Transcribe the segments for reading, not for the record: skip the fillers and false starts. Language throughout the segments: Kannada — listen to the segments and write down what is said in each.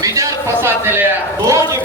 विजय प्रसाद निलय दोजी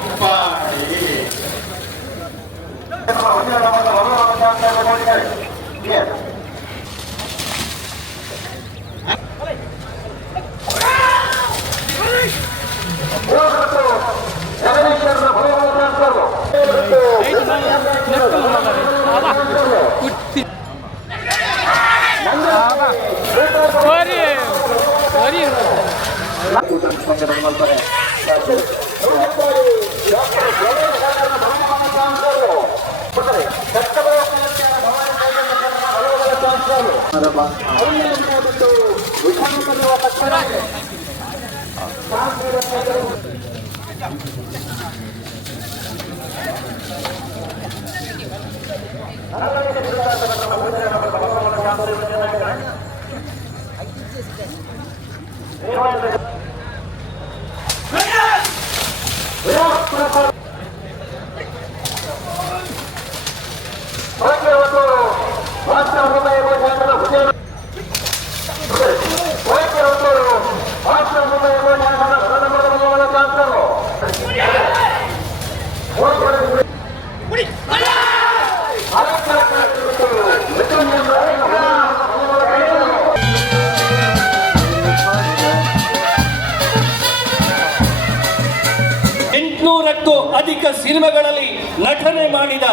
ಅಧಿಕ ಸಿನಿಮಾಗಳಲ್ಲಿ ನಟನೆ ಮಾಡಿದ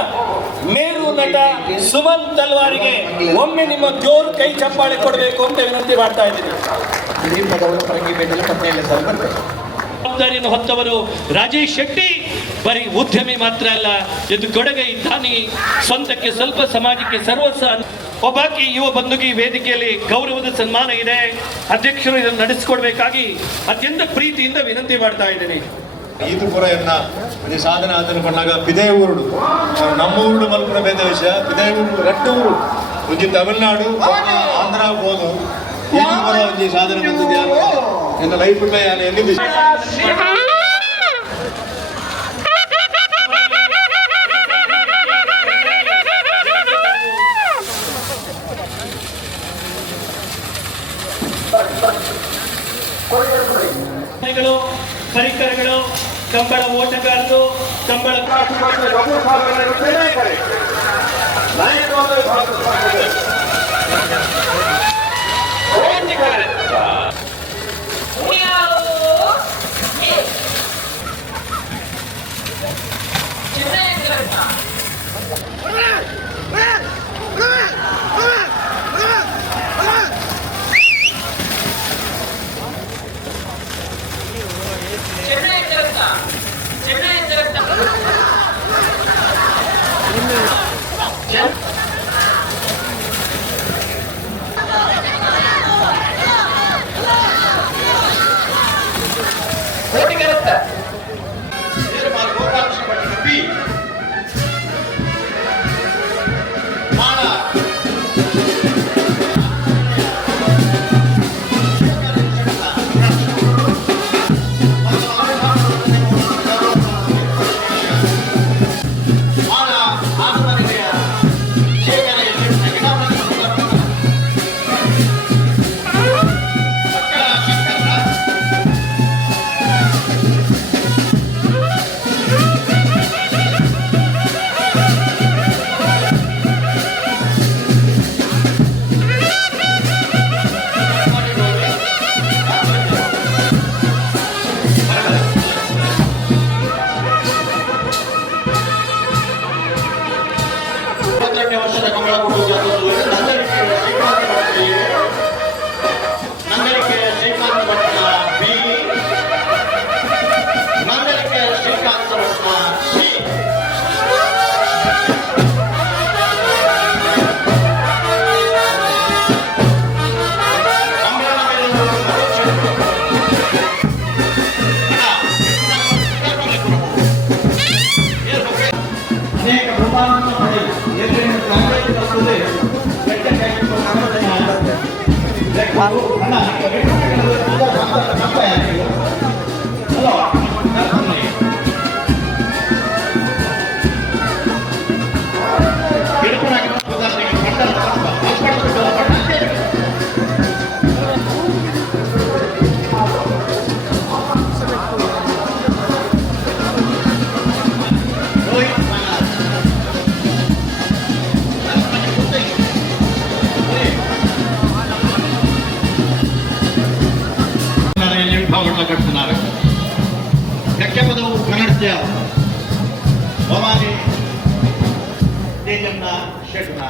ಮೇರು ನಟ ಸುಮನ್ ತಲ್ವಾರಿಗೆ ಒಮ್ಮೆ ನಿಮ್ಮ ಜೋರು ಕೈ ಚಪ್ಪಾಳೆ ಕೊಡಬೇಕು ಅಂತ ವಿನಂತಿ ಮಾಡ್ತಾ ಇದ್ದೀನಿ. ಜವಾಬ್ದಾರಿಯನ್ನು ಹೊತ್ತವರು ರಾಜೇಶ್ ಶೆಟ್ಟಿ ಬರೀ ಉದ್ಯಮಿ ಮಾತ್ರ ಅಲ್ಲ, ಇದು ಕೊಡುಗೆ ಇದ್ದಾನೆ, ಸ್ವಂತಕ್ಕೆ ಸ್ವಲ್ಪ ಸಮಾಜಕ್ಕೆ ಸರ್ವಸ್ವ. ಒಬ್ಬಾಕಿ ಯುವ ಬಂಧುಗೆ ವೇದಿಕೆಯಲ್ಲಿ ಗೌರವದ ಸನ್ಮಾನ ಇದೆ. ಅಧ್ಯಕ್ಷರು ಇದನ್ನು ನಡೆಸಿಕೊಡ್ಬೇಕಾಗಿ ಅತ್ಯಂತ ಪ್ರೀತಿಯಿಂದ ವಿನಂತಿ ಮಾಡ್ತಾ ಇದ್ದೀನಿ. ಈದುಪುರಯನ್ನ ಒಂದು ಸಾಧನ ಅದನ್ನು ಬಂದಾಗ ಪಿದೇ ಊರುಡು ನಮ್ಮ ಊರುಡು ಮಲ್ಪುರ ಬೇದ ವಿಷಯ ಪಿದೇ ಊರು ರೆಟ್ಟು ಊರು ಒಂಜಿ ತಮಿಳ್ನಾಡು ಆಂಧ್ರ ಹೋದು ಈದುಪುರ ಒಂಜಿ ಸಾಧನ ಬಂದಿದೆ ನನ್ನ ಲೈಫ್ ಎಲ್ಲಿದ್ದು ಪರಿಕರಗಳು, ಕಂಬಳ ಓಟಗಾರರು, ಕಂಬಳ Halo. ಪದವು ಕನ್ನಡದ ಭವಾನಿ ತೇಜನ್ನ ಶೆಟ್ನ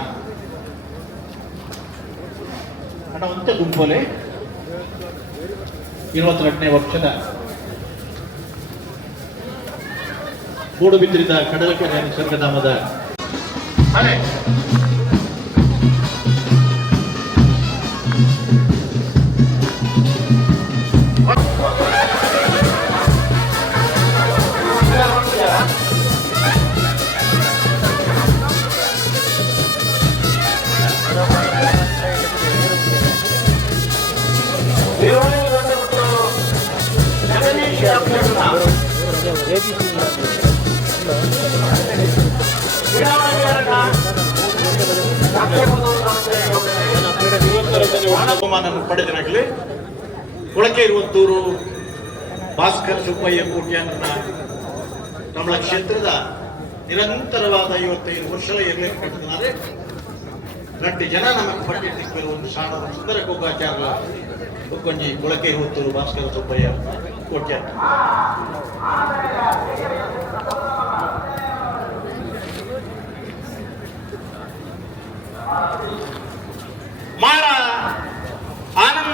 ಹಣವಂತ ಗುಂಪೋಲೆ 22ನೇ ವರ್ಷದ ಗೂಡು ಬಿದ್ದಿರಿದ ಕಡಲಕೆರೆ ನಿಸರ್ಗಧಾಮದ ಅಲೆ ಬಹುಮಾನ ಪಡೆದನಾಗಲಿ ಕೊಳಕೆ ಇರುವತ್ತೂರು ಭಾಸ್ಕರ್ ಸುಬ್ಬಯ್ಯ ಕೋಟ್ಯಾನ್ನ ನಮ್ಮ ಕ್ಷೇತ್ರದ ನಿರಂತರವಾದ 55 ವರ್ಷಗಳ ಇರಲಿಕ್ಕೆ ಕಟ್ಟಿದ್ದಾರೆ. ಗಂಟೆ ಜನ ನಮಗೆ ಪಟ್ಟಿದ್ದಕ್ಕೆ ಒಂದು ಸಾಣ ಸುಂದರ ಕೋಗಾಚಾರ ಕೊಂಜಿ ಕೊಳಕೆ ಇರುವತ್ತೂರು ಭಾಸ್ಕರ್ ಸುಬ್ಬಯ್ಯ ಕೋಟ್ಯಾನ್ನ ಮಾರ ಆನಂದ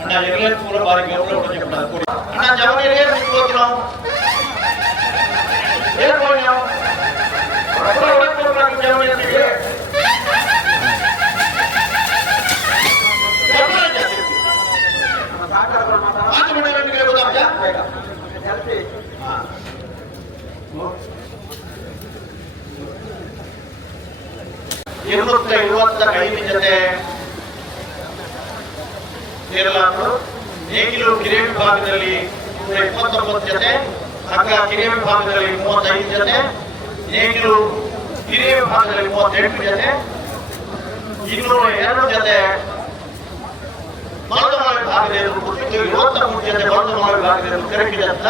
ಅಣ್ಣ ಎಲ್ಲ ಪೂರ ಬಾರಿ ಗೌರವ ಅಣ್ಣ ಜವಾನಿಗೆ ಏನು ಹೇಳ್ಕೊಳ್ಳಿ ನಾವು ಕೈಮಿ ಜೊತೆ ಸೇರಲಾರರು ನೇಗಿಲು ಕಿರಿಯ ವಿಭಾಗದಲ್ಲಿ 29 ಜೊತೆ, ಹಗ್ಗ ಕಿರಿಯ ವಿಭಾಗದಲ್ಲಿ 35 ಜೊತೆ, ನೇಗಿಲು ಕಿರಿಯ ವಿಭಾಗದಲ್ಲಿ 38 ಜೊತೆ, 202 ಜೊತೆ ಮರುದಮಾಳ ವಿಭಾಗದಲ್ಲಿ 23 ಜೊತೆ ಮರುದಮಾಳ ವಿಭಾಗದಲ್ಲಿ ಕರೆಕ್ಟಿದೆ ಅಂತ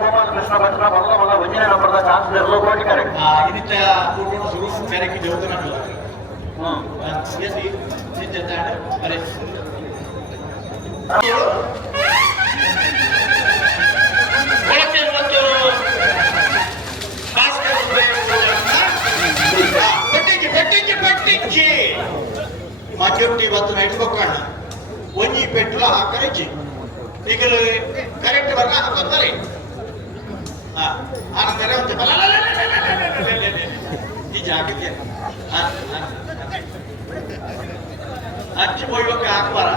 ಗೋಪಾಲಕೃಷ್ಣ ಭಟ್ರ ಬಲ್ಲ ವಂಜನೆ ನಂಬರ್ದ ಚಾನ್ಸಲರ್ ಕೋಟಿ ಕರೆಕ್ಟ್ ಇದಕ್ಕೆ ಶುರು ಕರೆಕ್ಟ್ ದೇವತನಲ್ಲ ಅರೆ మధ్యటి వద్ద నెట్టుకొక్కಣ್ಣ ಒಂಜಿ ಪೆಟ್ರೋಲ್ ಹಾಕರಿಚಿ ಈಗಲೂ ಕರೆಕ್ಟ್ ವರ್ಗ ಹಾಕೋತಾರೆ ಆನಂತರ ಒಂದು ಈ ಜಾಗಕ್ಕೆ ಹಚ್ಚಿ ಹೋಗ್ಬೇಕು ಹಾಕ್ಬಾರ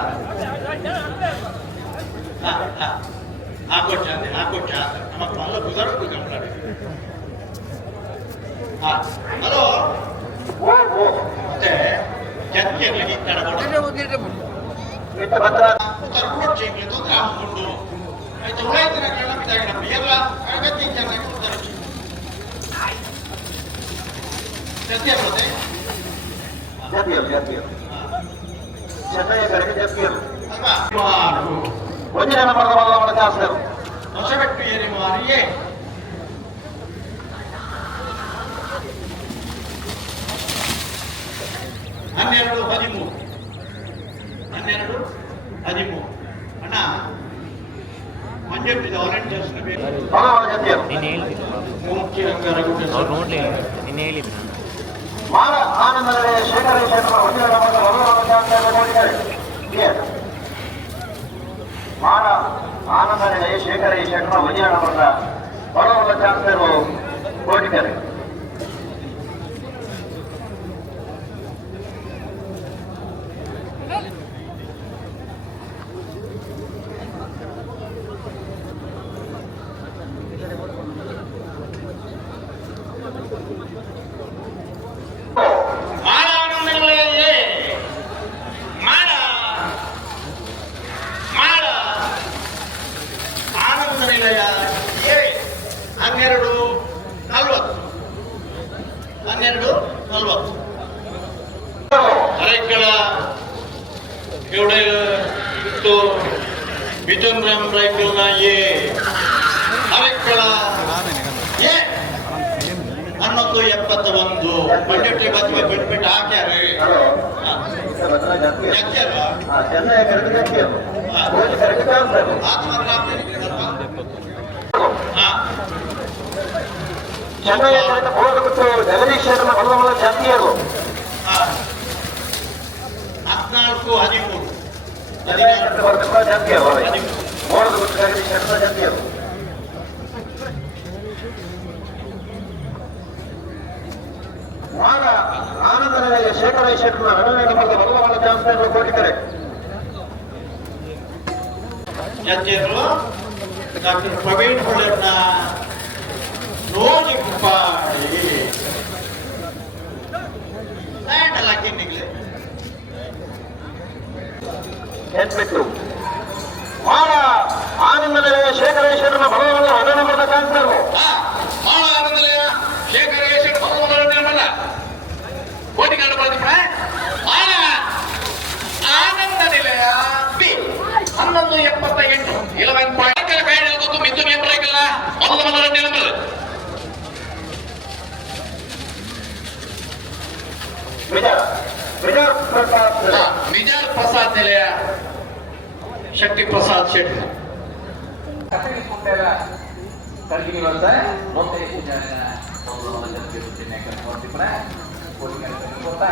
ಹಾಕೊಚ್ಚ ನಮ್ಮ ಮಲ್ಲ ಕುದರ್ಬೇಕು ಕಂಪ್ಲಾಡಿ ಹಲೋ ಮತ್ತೆ ಜಗ್ಗಿರ್ಲಿ ತರಕೊಡ್ಚೆಂಗ್ಲಿ ತೊಂದರೆ ಹಾಕೊಂಡು ಆಯ್ತು ಉಳಾಯ್ತಿನ ಕಣ್ಣಾಗ ನಮ್ಮ ಎಲ್ಲ ಅಗತ್ಯ ಚೆನ್ನಾಗಿ ತರಚಿ ಜಗ್ಗಿ ಬರುತ್ತೆ ವಂಜನೆ ನಂಬರ್ದ ಬಲ್ಲವನ ಚಾನ್ಸಲರ್ ಹೊಸಬೆಟ್ಟು ಏರಿ ಮಾರಿಯೇ ಹನ್ನೆರಡು 13 ಅಣ್ಣ ಮಂಜಪ್ಪಿದ ವಾಲಂಟಿಯರ್ಸ್ ಮಾರ ಆನಂದರೇ ಶೇಖರೇಶ್ವರ ಮಾರ ಆನಂದರೇ ಶೇಖರೇಶ್ವರ ವಜಿರನವರ ಬಡವರ ಚಾನ್ಸಲರ್ ಕೋಟಿಕರೆ ಅರೆಕ್ಕಳ ಮಿಥುನ್ ರಾಮ್ ರೈಕಲ್ನ ಅರೆಕ್ಕಳ 1171 ಮಂಡ್ಯಕ್ಕೆ ಬದುವೆ ಬಿಟ್ಬಿಟ್ಟು ಹಾಕ್ಯಾರೆ ಜಗದೀಶ್ವರನ ಬಲ್ಲವಳ ಜಾತಿಯರು 14-13 ಜಾತಿಯರು ಮಾರ ಆನಂದರೇ ಶೇಖರೇಶ್ವರನ 12 ನಂಬರ್ದ ಬಲ್ಲವಳ ಚಾನ್ಸಲರ್ ಕೋಟಿಕರೆ ಜಾತಿಯರು ಡಾಕ್ಟರ್ ಪ್ರವೀಣ್ ಹೊಳೆಯನ್ನ ನೋಡಿ ಕುಪ್ಪಾಡಿ ಲ್ಯಾಂಡ್ ಹಾಕಿನಿಗ್ಲೆ ಎನ್ಬಿಟ್ಟು ಮಾರ ಆನಂದಲಯ ಶೇಖರೇಶ್ವರನ ಬಲವಲ್ಲ 1 ನಂಬರ್ದ ಚಾನ್ಸಲರ್ ಮಾರ ಆನಂದಲಯ ಶೇಖರೇಶ್ವರ ಬಲವಲ್ಲ 1 ನಂಬರ್ದ ಕೋಟಿ ಕಂಡು ಬರ್ತೀವಿ ಮಾರ ಆನಂದ ನಿಲಯ ಬಿ 1178 11 ಪಾಯಿಂಟ್ ಕೈ ಗೊತ್ತು ಮಿಥುನ್ ಎಂಬರಲ್ಲ विजय प्रसाद निलय शक्ति प्रसाद Shetty Terkini bangsa, monte punya Allah jadi punya konti pernah, punya kota.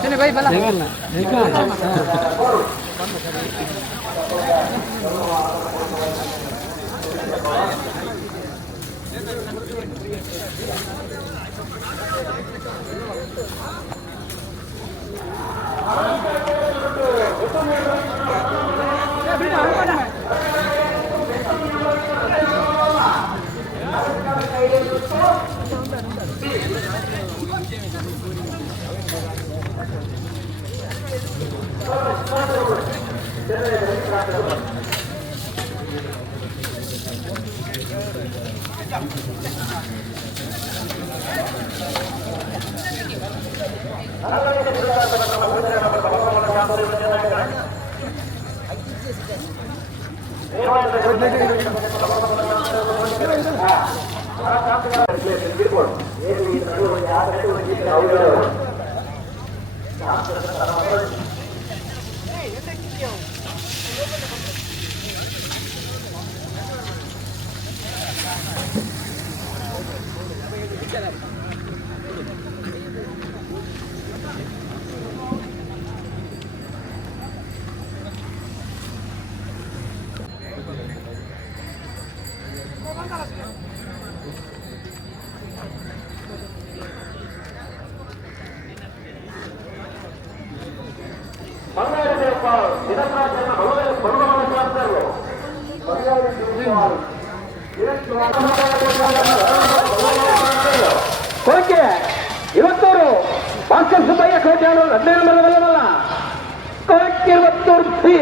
Sini baik bala. ಕೊರಕೆ ಇವತ್ತೂರು Bhaskar Subbaiah ಕೋಟೆ ಅವರು 15 ನಂಬರ್ವಲ್ಲ ಕೊರಕೆ 22 ಬಿ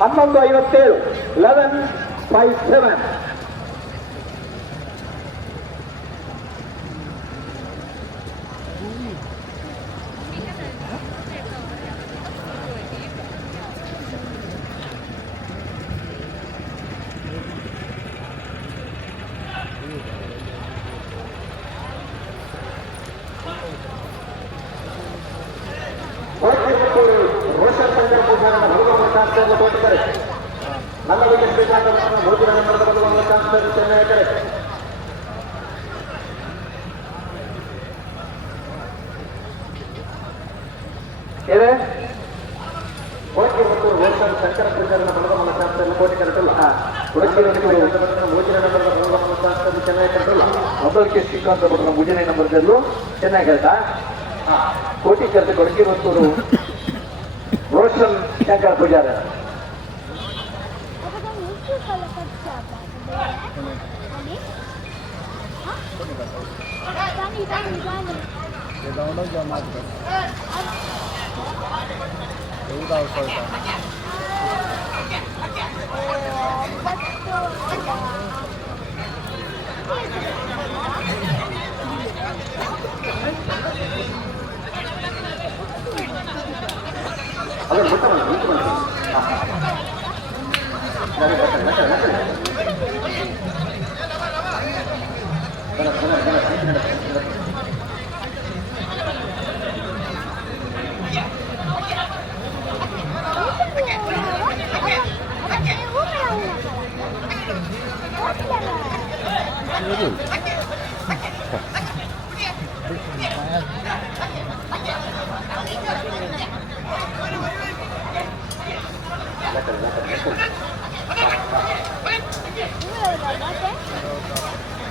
11:57 11:57 ಮೊಬೈಲ್ ಶ್ರೀಕಾಂತ ಭಟ್ರ ಮುಜನೆ ನಂಬರ್ದಲ್ಲೂ ಚೆನ್ನಾಗಿ ಹೇಳ್ತಾ ಕೋಟಿ ಕೆಲಸ ಕೊಡಗಿ ಹೊತ್ತೂರು ರೋಷನ್ ಶಂಕರ್ ಪೂಜಾರ Tani.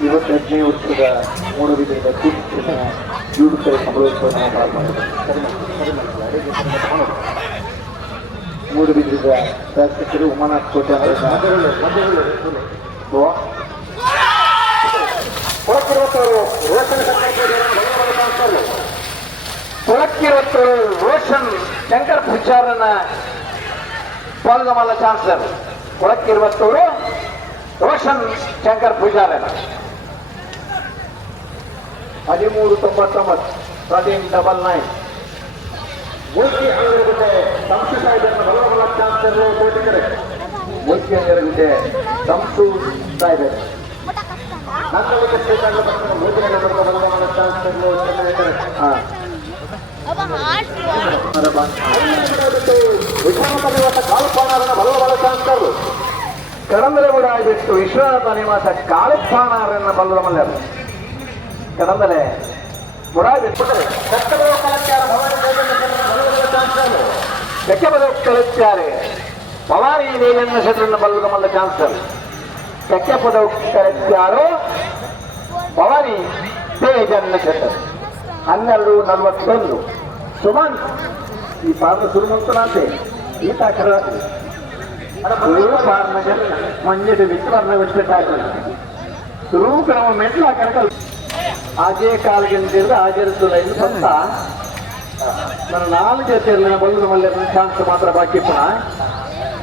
ಇವತ್ತನೇ ವರ್ಷದ ಮೂಡುಬಿದ್ರೆಯ ಜೂಡುಕರೆ ಸಂಭ್ರಮೋತ್ಸವ ಮೂಡುಬಿದ್ರೆಯ ಶಾಸಕರು ಉಮಾನಾಥ್ ಕೋಟೆ ಕೊಳಕ್ಕಿರುವತ್ತರು ರೋಷನ್ ಶಂಕರ್ ಪೂಜಾರನ ಪಾಲ್ಗಮಲ್ಲ ಚಾನ್ಸಲರ್ ಕೊಳಕ್ಕಿರುವತ್ತವರು ರೋಷನ್ ಶಂಕರ್ ಪೂಜಾರನ 1399 ಮೂರ್ತಿ ಅಂಗಡಿಗೆ ಸಂಸು ಸಾಹೇಬರನ್ನ ಬಲವಲ್ಲ ಚಾನ್ಸಲರ್ ಕೋಟಿಕರೆ ಮೂರ್ತಿ ಅಂಗಡಿಗೆ ಸಂಸು ಸಾಹೇಬರು ನಾಲ್ಕು ಸ್ಟೇಟ್ ಮೂರ್ತಿ ಅಂಗಡಿಗೆ ಬಲವಲ್ಲ ಚಾನ್ಸಲರ್ ಚೆನ್ನೈ ಕಾಲುಪಾಣಾರನ ಬಲವಲ್ಲ ಚಾನ್ಸಲರ್ ಕಡಂದಲೆಗೂಡ ಆಗಿತ್ತು ವಿಶ್ವನಾಥ ನಿವಾಸ ಕಾಳುಪಾಣಾರನ್ನ ಬಲ್ಲಮಲ್ಲರು ಕಡಂದಲೆ ಕಲಿತಾರೆ ಭವಾನಿ ದೇವಿಯನ್ನ ಶೆಟ್ಟರನ್ನ ಬಲ್ಲಮಲ್ಲ ಚಾನ್ಸಲರ್ ಕೆಕ್ಕಪದ ಕಲಿತಾರೋ ಭವಾನಿ ತೇಜನ್ನ ಶೆಟ್ಟರ್ 12:41 ಸುಮನ್ ಈ ಪಾರ್ನ ಸುರುಮಂತನಾಂತೆ ಈತ ಕರಾತಿ ಮಂಜೆ ವಿಚಾರಣ ವಿಟ್ಟಾಗ ರೂಪ ನಮ್ಮ ಮೆಟ್ಲ ಕರಕಲ್ ಆಜೆ ಕಾಲ್ಗಿಂದ ಆಚರಿಸಲು ಇದು ಬಂತ ನನ್ನ 4 ಜೊತೆಯಲ್ಲಿ ಬಲ್ಲು ಮಲ್ಲೆ ಚಾನ್ಸ್ ಮಾತ್ರ ಬಾಕಿ ಪುನಃ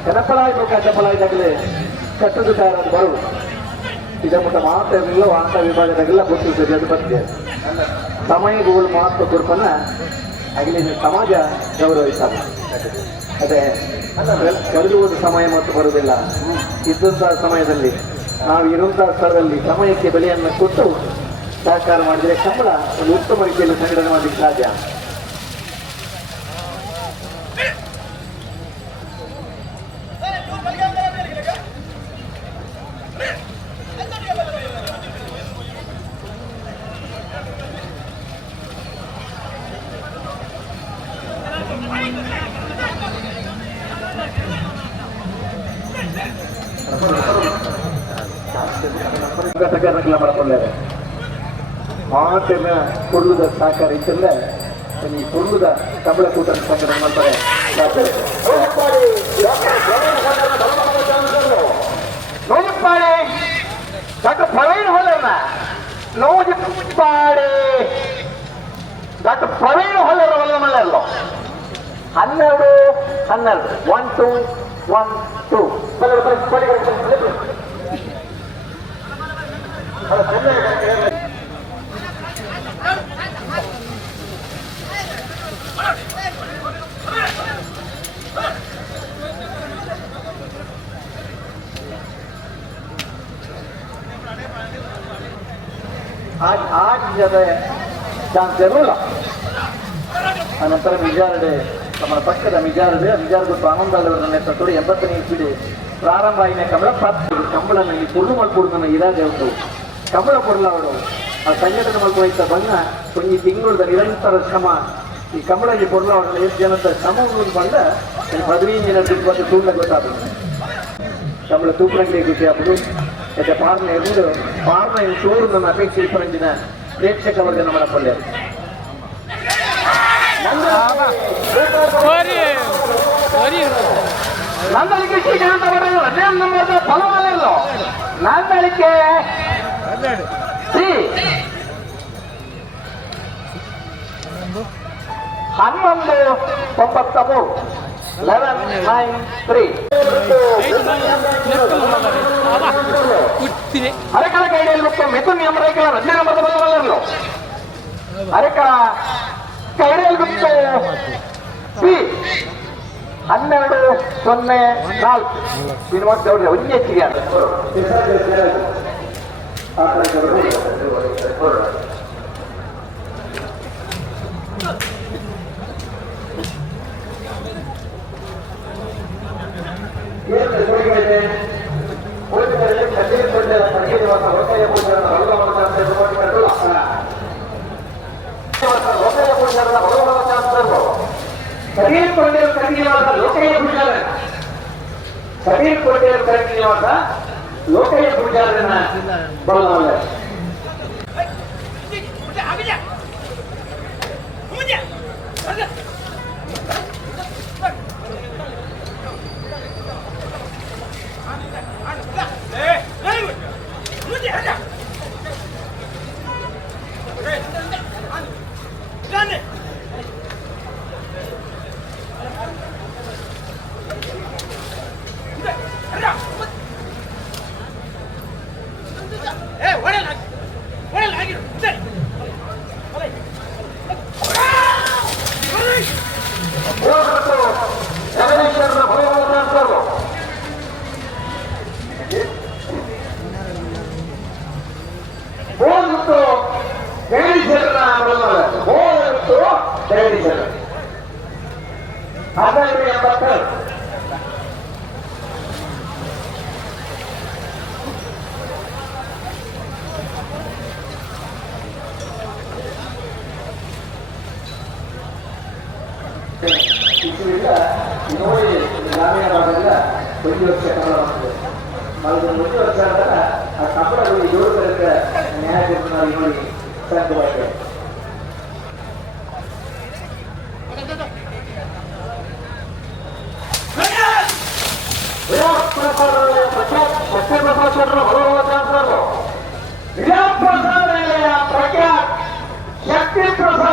ಕಡಪಳಾಗಿ ಕಡಪಳಾಗಿದ್ದಾಗಲೇ ಕಟ್ಟುದಾರ ಬರು ಇದ ಮುಟ್ಟ ಮಾತ್ರ ವಾರ್ತಾ ವಿಭಾಗದಾಗೆಲ್ಲ ಗೊತ್ತಿರ್ತದೆ ಅದು ಬಗ್ಗೆ ಸಮಯಗಳು ಮಹತ್ವ ಕೊಡ್ಪನ್ನ ಆಗಲಿ ಸಮಾಜ ಗೌರವಿಸಲ್ಲ ಅದೇ ಕಳೆದುವುದು ಸಮಯ ಮತ್ತು ಬರುವುದಿಲ್ಲ ಇದ್ದಂತಹ ಸಮಯದಲ್ಲಿ ನಾವು ಇರುವಂತಹ ಸ್ಥಳದಲ್ಲಿ ಸಮಯಕ್ಕೆ ಬೆಲೆಯನ್ನು ಕೊಟ್ಟು ಸಹಕಾರ ಮಾಡಿದರೆ ಸಂಬಳ ಒಂದು ಉತ್ತಮ ರೀತಿಯಲ್ಲಿ ಸಂಘಟನೆ ಮಾಡಲಿಕ್ಕೆ ಸಾಧ್ಯ. ಮಾಡ್ಕೊಂಡಾರೆ ಮಾತಿನ ಕುರುಳುದ ಸಹಕಾರ ಇತ್ತಲ್ಲ ಈ ಕುರುಳುದ ಕಬಳ ಕೂಟ ಸಂಘಟನೆ ಮಾಡ್ತಾರೆ. ಡಾಕ್ಟರ್ ಪ್ರವೀಣ್ ಹೊಲರ್ನ ನೋಜಿಪ್ಪಾಡಿ ಡಾಕ್ಟರ್ ಪ್ರವೀಣ್ ಹೊಲರ್ ಒಲ್ಲಮಲ್ಲೋ 12 1 2 आज ज्यादा चांस ಇರಲಿಲ್ಲ. ಅನಂತರ ಮಿಜಾರ್ಡೆ ನಮ್ಮ ಪಕ್ಕದ ಮಿಜಾರ್ಡೆ ಗೊತ್ತು ಆನಂದವರ ನೇತೃತ್ವದಲ್ಲಿ 80ನೇ ಇಸ್ವಿಲಿ ಪ್ರಾರಂಭ ಆಯಿನ ಕಂಬಳನ ಈ ಪುರ್ಲು ಮಲ್ಪುರ್ನ ಇರಾದೆ ಉಂಟು ಕಂಬಳ ಪುರ್ಲವರು ಆ ಸಂಘಟನೆ ಮಲ್ಪೋಯ್ತ ಬಣ್ಣ ಒಂದು ತಿಂಗಳ ನಿರಂತರ ಶ್ರಮ ಈ ಕಂಬಳಲ್ಲಿ ಪುರ್ಲವರ ಎಷ್ಟು ಜನದ ಶ್ರಮವನ್ನು ಬಂದ 15 ದಿನ ತಿರುಪತಿ ತೂಂಡ ಗೊತ್ತಾದ್ರು ಕಂಬಳ ತೂಕರಂಗಡಿ ಖುಷಿ ಆಗ್ಬೋದು ಯಾಕೆ ಪಾರ್ನ ಎದುರು ಪಾರ್ನ ಚೂರು ನನ್ನ ಅಪೇಕ್ಷೆ ಇಪ್ಪರಂಜಿನ ಪ್ರೇಕ್ಷಕ ವರ್ಗ ನಮ್ಮ ಪಲ್ಯ ನಂದಳಿಕೆ ಶ್ರೀಕಾಂತ ನಂಬರ್ ಫಲವಲ್ಲೋ ನಂದಳಿಕೆ ಶ್ರೀ 1193 ಅರೆಕಳ ಕೈಡಿಯಲ್ಲಿ ಮುಖ್ಯ ಮಿಥುನ್ ಎಂಬರೈಕಲ 10 ನಂಬರ್ ಫಲವಲ್ಲೋ ಅರೆಕಳ ಕೈಡಿಯಲ್ಲಿ ಮುಖ್ಯ ಶ್ರೀ 12 04 ಶ್ರೀನಿವಾಸ್ ಗೌಡ್ರೆ ಒಂದೇ ಹೆಚ್ಚಿಗೆ ಕಟೀಲ್ ಕೋಟೆಯಲ್ಲಿ ಕಟ್ಟಿಗೆವಾದ ಲೋಕಯ್ಯ ಪೂಜಾರನ್ನ ಬರೋದಲ್ಲ. ನೋಡಿ ಗ್ರಾಮೀಣ ಭಾಗದಿಂದ ಒಂದು ವರ್ಷ ಕನ್ನಡ ಒಂದು ವರ್ಷ ಆದಾಗ ಆ ಕನ್ನಡಗಳು 7 ತರಕ ನ್ಯಾಯಾಧೀಶರು ನೋಡಿ ಸಾಧ್ಯವಾಗಿದೆ. ಶಕ್ತಿ ಪ್ರಸಾದ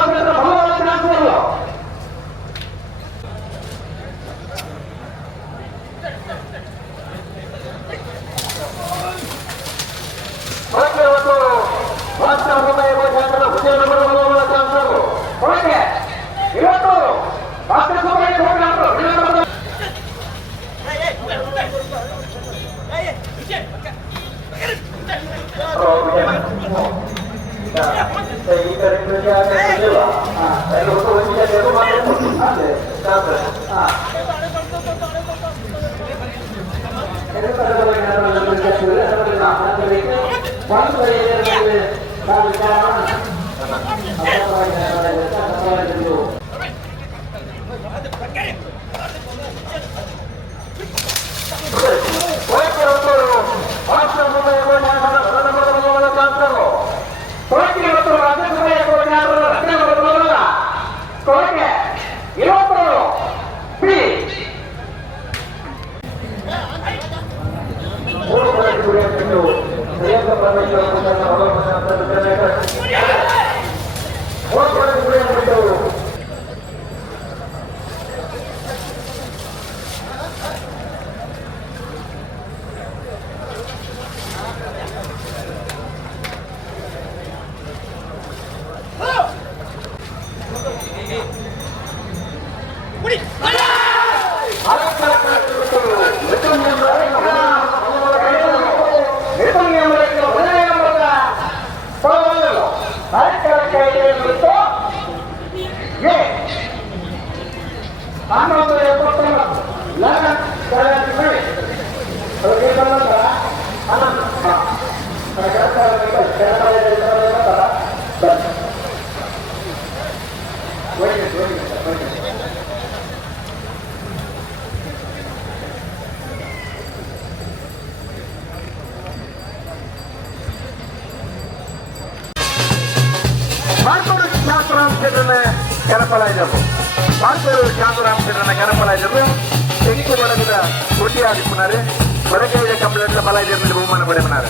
ಬಡಗೈದ ಕಂಪ್ಲೇಂಟ್ల ಬಲಾಯಿದಲ್ಲಿ ಬಹುಮಾನ ಪಡೆಯುತ್ತಾರೆ.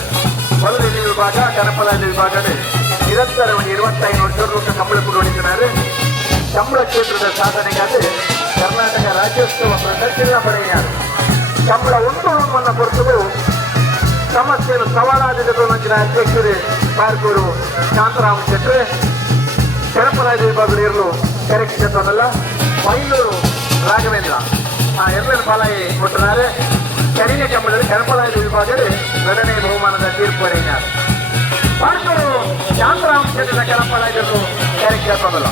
ಹೊಲದಲ್ಲಿ ವಿಭಾಗ ಕನಪಲಾದ ವಿಭಾಗದಲ್ಲಿ ನಿರಂತರವಾಗಿ 25 ವರ್ಷ ಕಂಬಳ ಕೊಡುತ್ತಿದ್ದಾರೆ. ಕಂಬಳ ಕ್ಷೇತ್ರದ ಸಾಧನೆಗಾಗಿ ಕರ್ನಾಟಕ ರಾಜ್ಯೋತ್ಸವ ಪ್ರಶಸ್ತಿಯನ್ನು ಪಡೆಯುತ್ತಾರೆ. ಕಂಬಳ ಉಂಟುವನ್ನು ಕೊರತು ಸಮಸ್ಯೆಯನ್ನು ಸವಾಲಾದ ನಂಚಿನ ಅಧ್ಯಕ್ಷರು ಪಾರ್ಕೂರು ಶಾಂತರಾಮ ಶೆಟ್ರೆ ಕನಪಲಾದ ವಿಭಾಗದಲ್ಲಿ ಇರಲು ಕರೆಕ್ಟ್ ಮೈಲೂರು ರಾಘವೇಂದ್ರ ಆ ಎರಡನೇ ಬಾಲಾಯಿ ಕೊಟ್ಟನಾರೆ ಕಡಿಮೆ ಕಂಬಳದಲ್ಲಿ ಕರಪಲಾಯದ ವಿಭಾಗದಲ್ಲಿ ಎರಡನೇ ಬಹುಮಾನದ ತೀರ್ಪು ಪಡೆಯಿದ್ದಾರೆ. ಭಾರತರು ಶಾಂತರಾಮ್ ಕ್ಷೇತ್ರದ ಕರಪಲಾಯದರು ಕಾರ್ಯಕ್ಕೆ ಹಾಕೋದಲ್ಲ.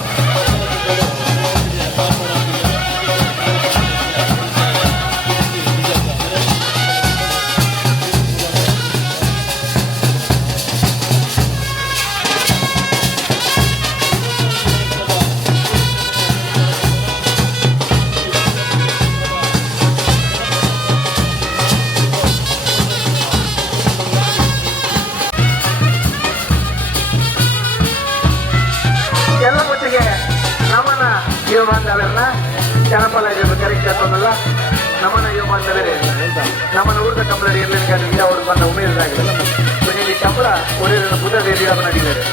ಎಲ್ಲ ಮಟ್ಟಿಗೆ ನಮ್ಮನ್ನ ಯುವ ಬಾಂಧವರನ್ನ ಜನಪದ ಕರೆಕ್ಟ್ ಹಾಕೋದಲ್ಲ. ನಮ್ಮನ್ನ ಯುವ ಬಾಂಧವರೇ ನಮ್ಮನ್ನ ಊರದ ಕಂಬಳಡಿ ಇರಲಿಕ್ಕೆ ಅವರು ಬಂದ ಉಮೇದಾಗಿದೆ. ಇಲ್ಲಿ ಕಂಬಳ ಒಳ್ಳೆಯ ಬುದ್ಧ ದೇವಿ ಅವರು ನಡೀತಾರೆ.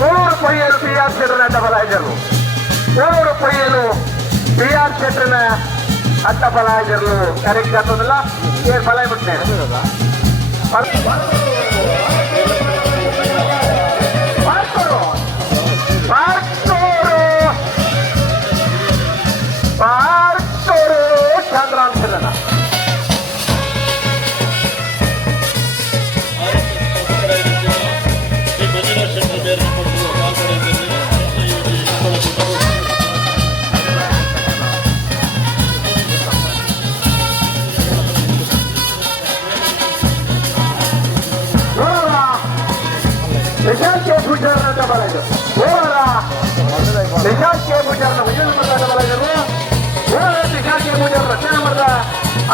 ಮೂರು ಕೊಯ್ಯಲು PR ಶೆಟ್ಟರ್ನ ಅಡ್ಡಬಲಾಯಿದರು. ಮೂರು ಕೊಯ್ಯಲು PR ಶೆಟ್ಟರ್ನ ಅಡ್ಡಬಲಾಯಿದರು ಕರೆಕ್ಟ್ ಹಾಕೋದಿಲ್ಲ. ಏನು ಬಲಾಯಿ ಬಿಡ್ತೇನೆ ಚಂದ್ರಾಮ್ ಶೆಟ್ಟರ್ನ ನಿಶಾಂತ್ ಕೆ ಪೂಜಾರ್ನ ಅಡ್ಡಬಲಾಯಿದರು. ನಿಶಾಂತ್ ಕೆ ಪೂಜಾರ್ನ ಅಡ್ಡಬಲಾಯಿದರು. ನಿಶಾಂತ್ ಕೆ ಪೂಜಾರ್ ರಚನೆ ಮಾಡಿದ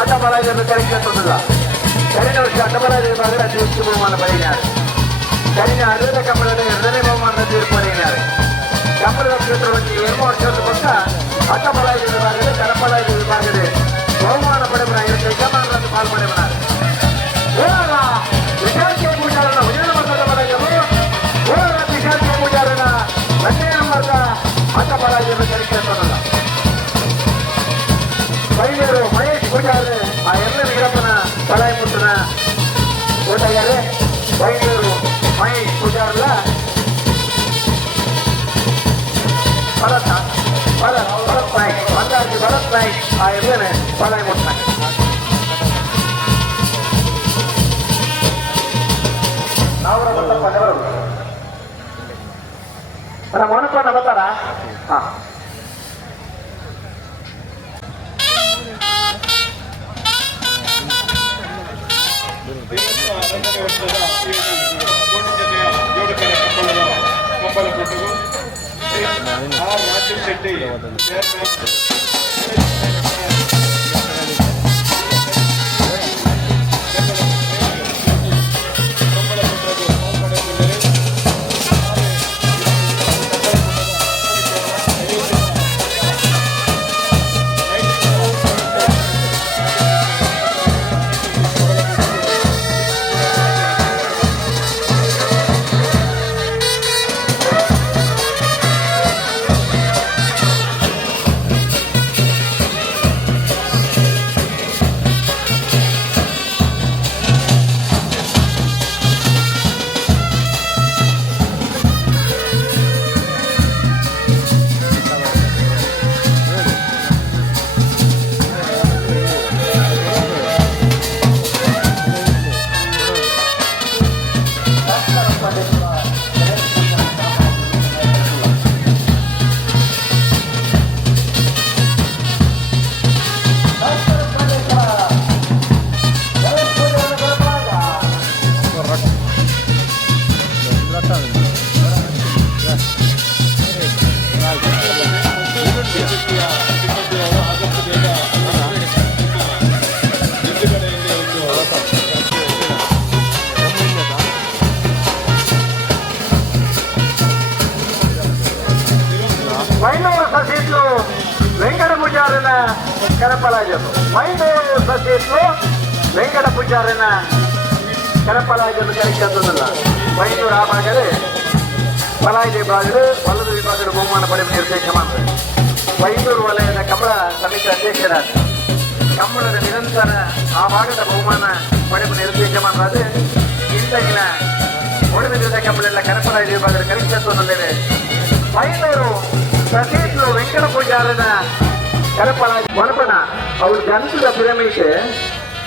ಅಡ್ಡಬಲಾಯಿದರು ಕರೆಕ್ಟ್ ಹಾಕೋದಿಲ್ಲ. ಕಳೆದ ವರ್ಷ ಅಡ್ಡಬಲಾಯಿದ ವಿಭಾಗದ ಅತಿ ಹೆಚ್ಚು ಬಹುಮಾನ ಪಡೆದಿದ್ದಾರೆ. ಕಳೆದ ಅರ್ಧದ ಕಂಬಳದ ಎರಡನೇ ಬಹುಮಾನದ ತೀರ್ಪು ಪಡೆದಿದ್ದಾರೆ. ಕಂಬಳದ ಕ್ಷೇತ್ರದಲ್ಲಿ 2 ವರ್ಷದ ಪಕ್ಕ ಅಡ್ಡಬಲಾಯಿದ ವಿಭಾಗದ ಕರಪಲಾಯಿದ ವಿಭಾಗದ ಬಹುಮಾನ ಪಡೆದ ಯಜಮಾನರನ್ನು ಪಾಲ್ಪಡೆಬಾರೆ. ನಿಶಾಂತ್ ಕೆ ಪೂಜಾರನ ವಿಜಯನಗರದ ಬಲಾಯಿದರು. ನಿಶಾಂತ್ ಕೆ ಪೂಜಾರನ ರಚನೆ ಮಾಡಿದ ಅಡ್ಡಬಲಾಯಿದರು ಕರೆಕ್ಟ್ ಹಾಕೋದಿಲ್ಲ. ಬೈಲೇರು ಮಹೇಶ್ ಪೂಜಾರಿ ಆ ಎರಡನೇ ವೀರಪ್ಪನ ಬಲಾಯಿ ಮುಟ್ಟನ ಓಟಾಗ್ಯಾರೆ. ಬೈಲೇರು ಮಹೇಶ್ ಪೂಜಾರಲ್ಲ ಭರತ್ ನಾಯ್ಕ್ ಅಂದಾಜು ಭರತ್ ನಾಯ್ಕ್ ಆ ಎರಡನೇ ಬಲಾಯಿ ಮುಟ್ಟನ. ನಾವರ ಬರ್ತಾರ ಮೊಣಕೊಂಡ ಬರ್ತಾರ. ಹಾ ಕಂಬಳ ಕೊಟ್ಟರು ರಾಜೀವ್ ಶೆಟ್ಟಿ కరపలాజను మైండూరు సొసైటీలో వెంకట ಪೂಜಾರನ ಕರಪಲಾಜನ್ನು ಕರೆಕ್ಕಿಲ್ಲ మైండೂರು ಆ ಭಾಗದ ಪಲಾಯಿ ವಿಭಾಗದ ವಲದ ವಿಭಾಗದ ಬಹುಮಾನ ಪಡೆಯುವ ನಿರ್ದೇಶ ಮಾಡಿದ್ದಾರೆ. మైండೂರು ವಲಯದ ಕಮಲ ಸಮಿತಿ ಅಧ್ಯಕ್ಷರಾದ ಕಂಬಳದ ನಿರಂತರ ಆ ಭಾಗದ ಬಹುಮಾನ ಪಡೆದು ಯಜಮಾನರಾದ ಇಂದಿನ ಒಡವೆದ ಕಂಬಳೆಲ್ಲ ಕನಪರಾಯ ವಿಭಾಗದ ಕನಿಷ್ಠತ್ವದಲ್ಲಿದೆ. ಮೈನೂರು ಸತೀಶ್ ವೆಂಕಟ ಪೂಜಾರನ ಕನಪರಾಯ ಕೊನಪನ ಅವರು ಜನಸದ ಪಿರಮಿಡ್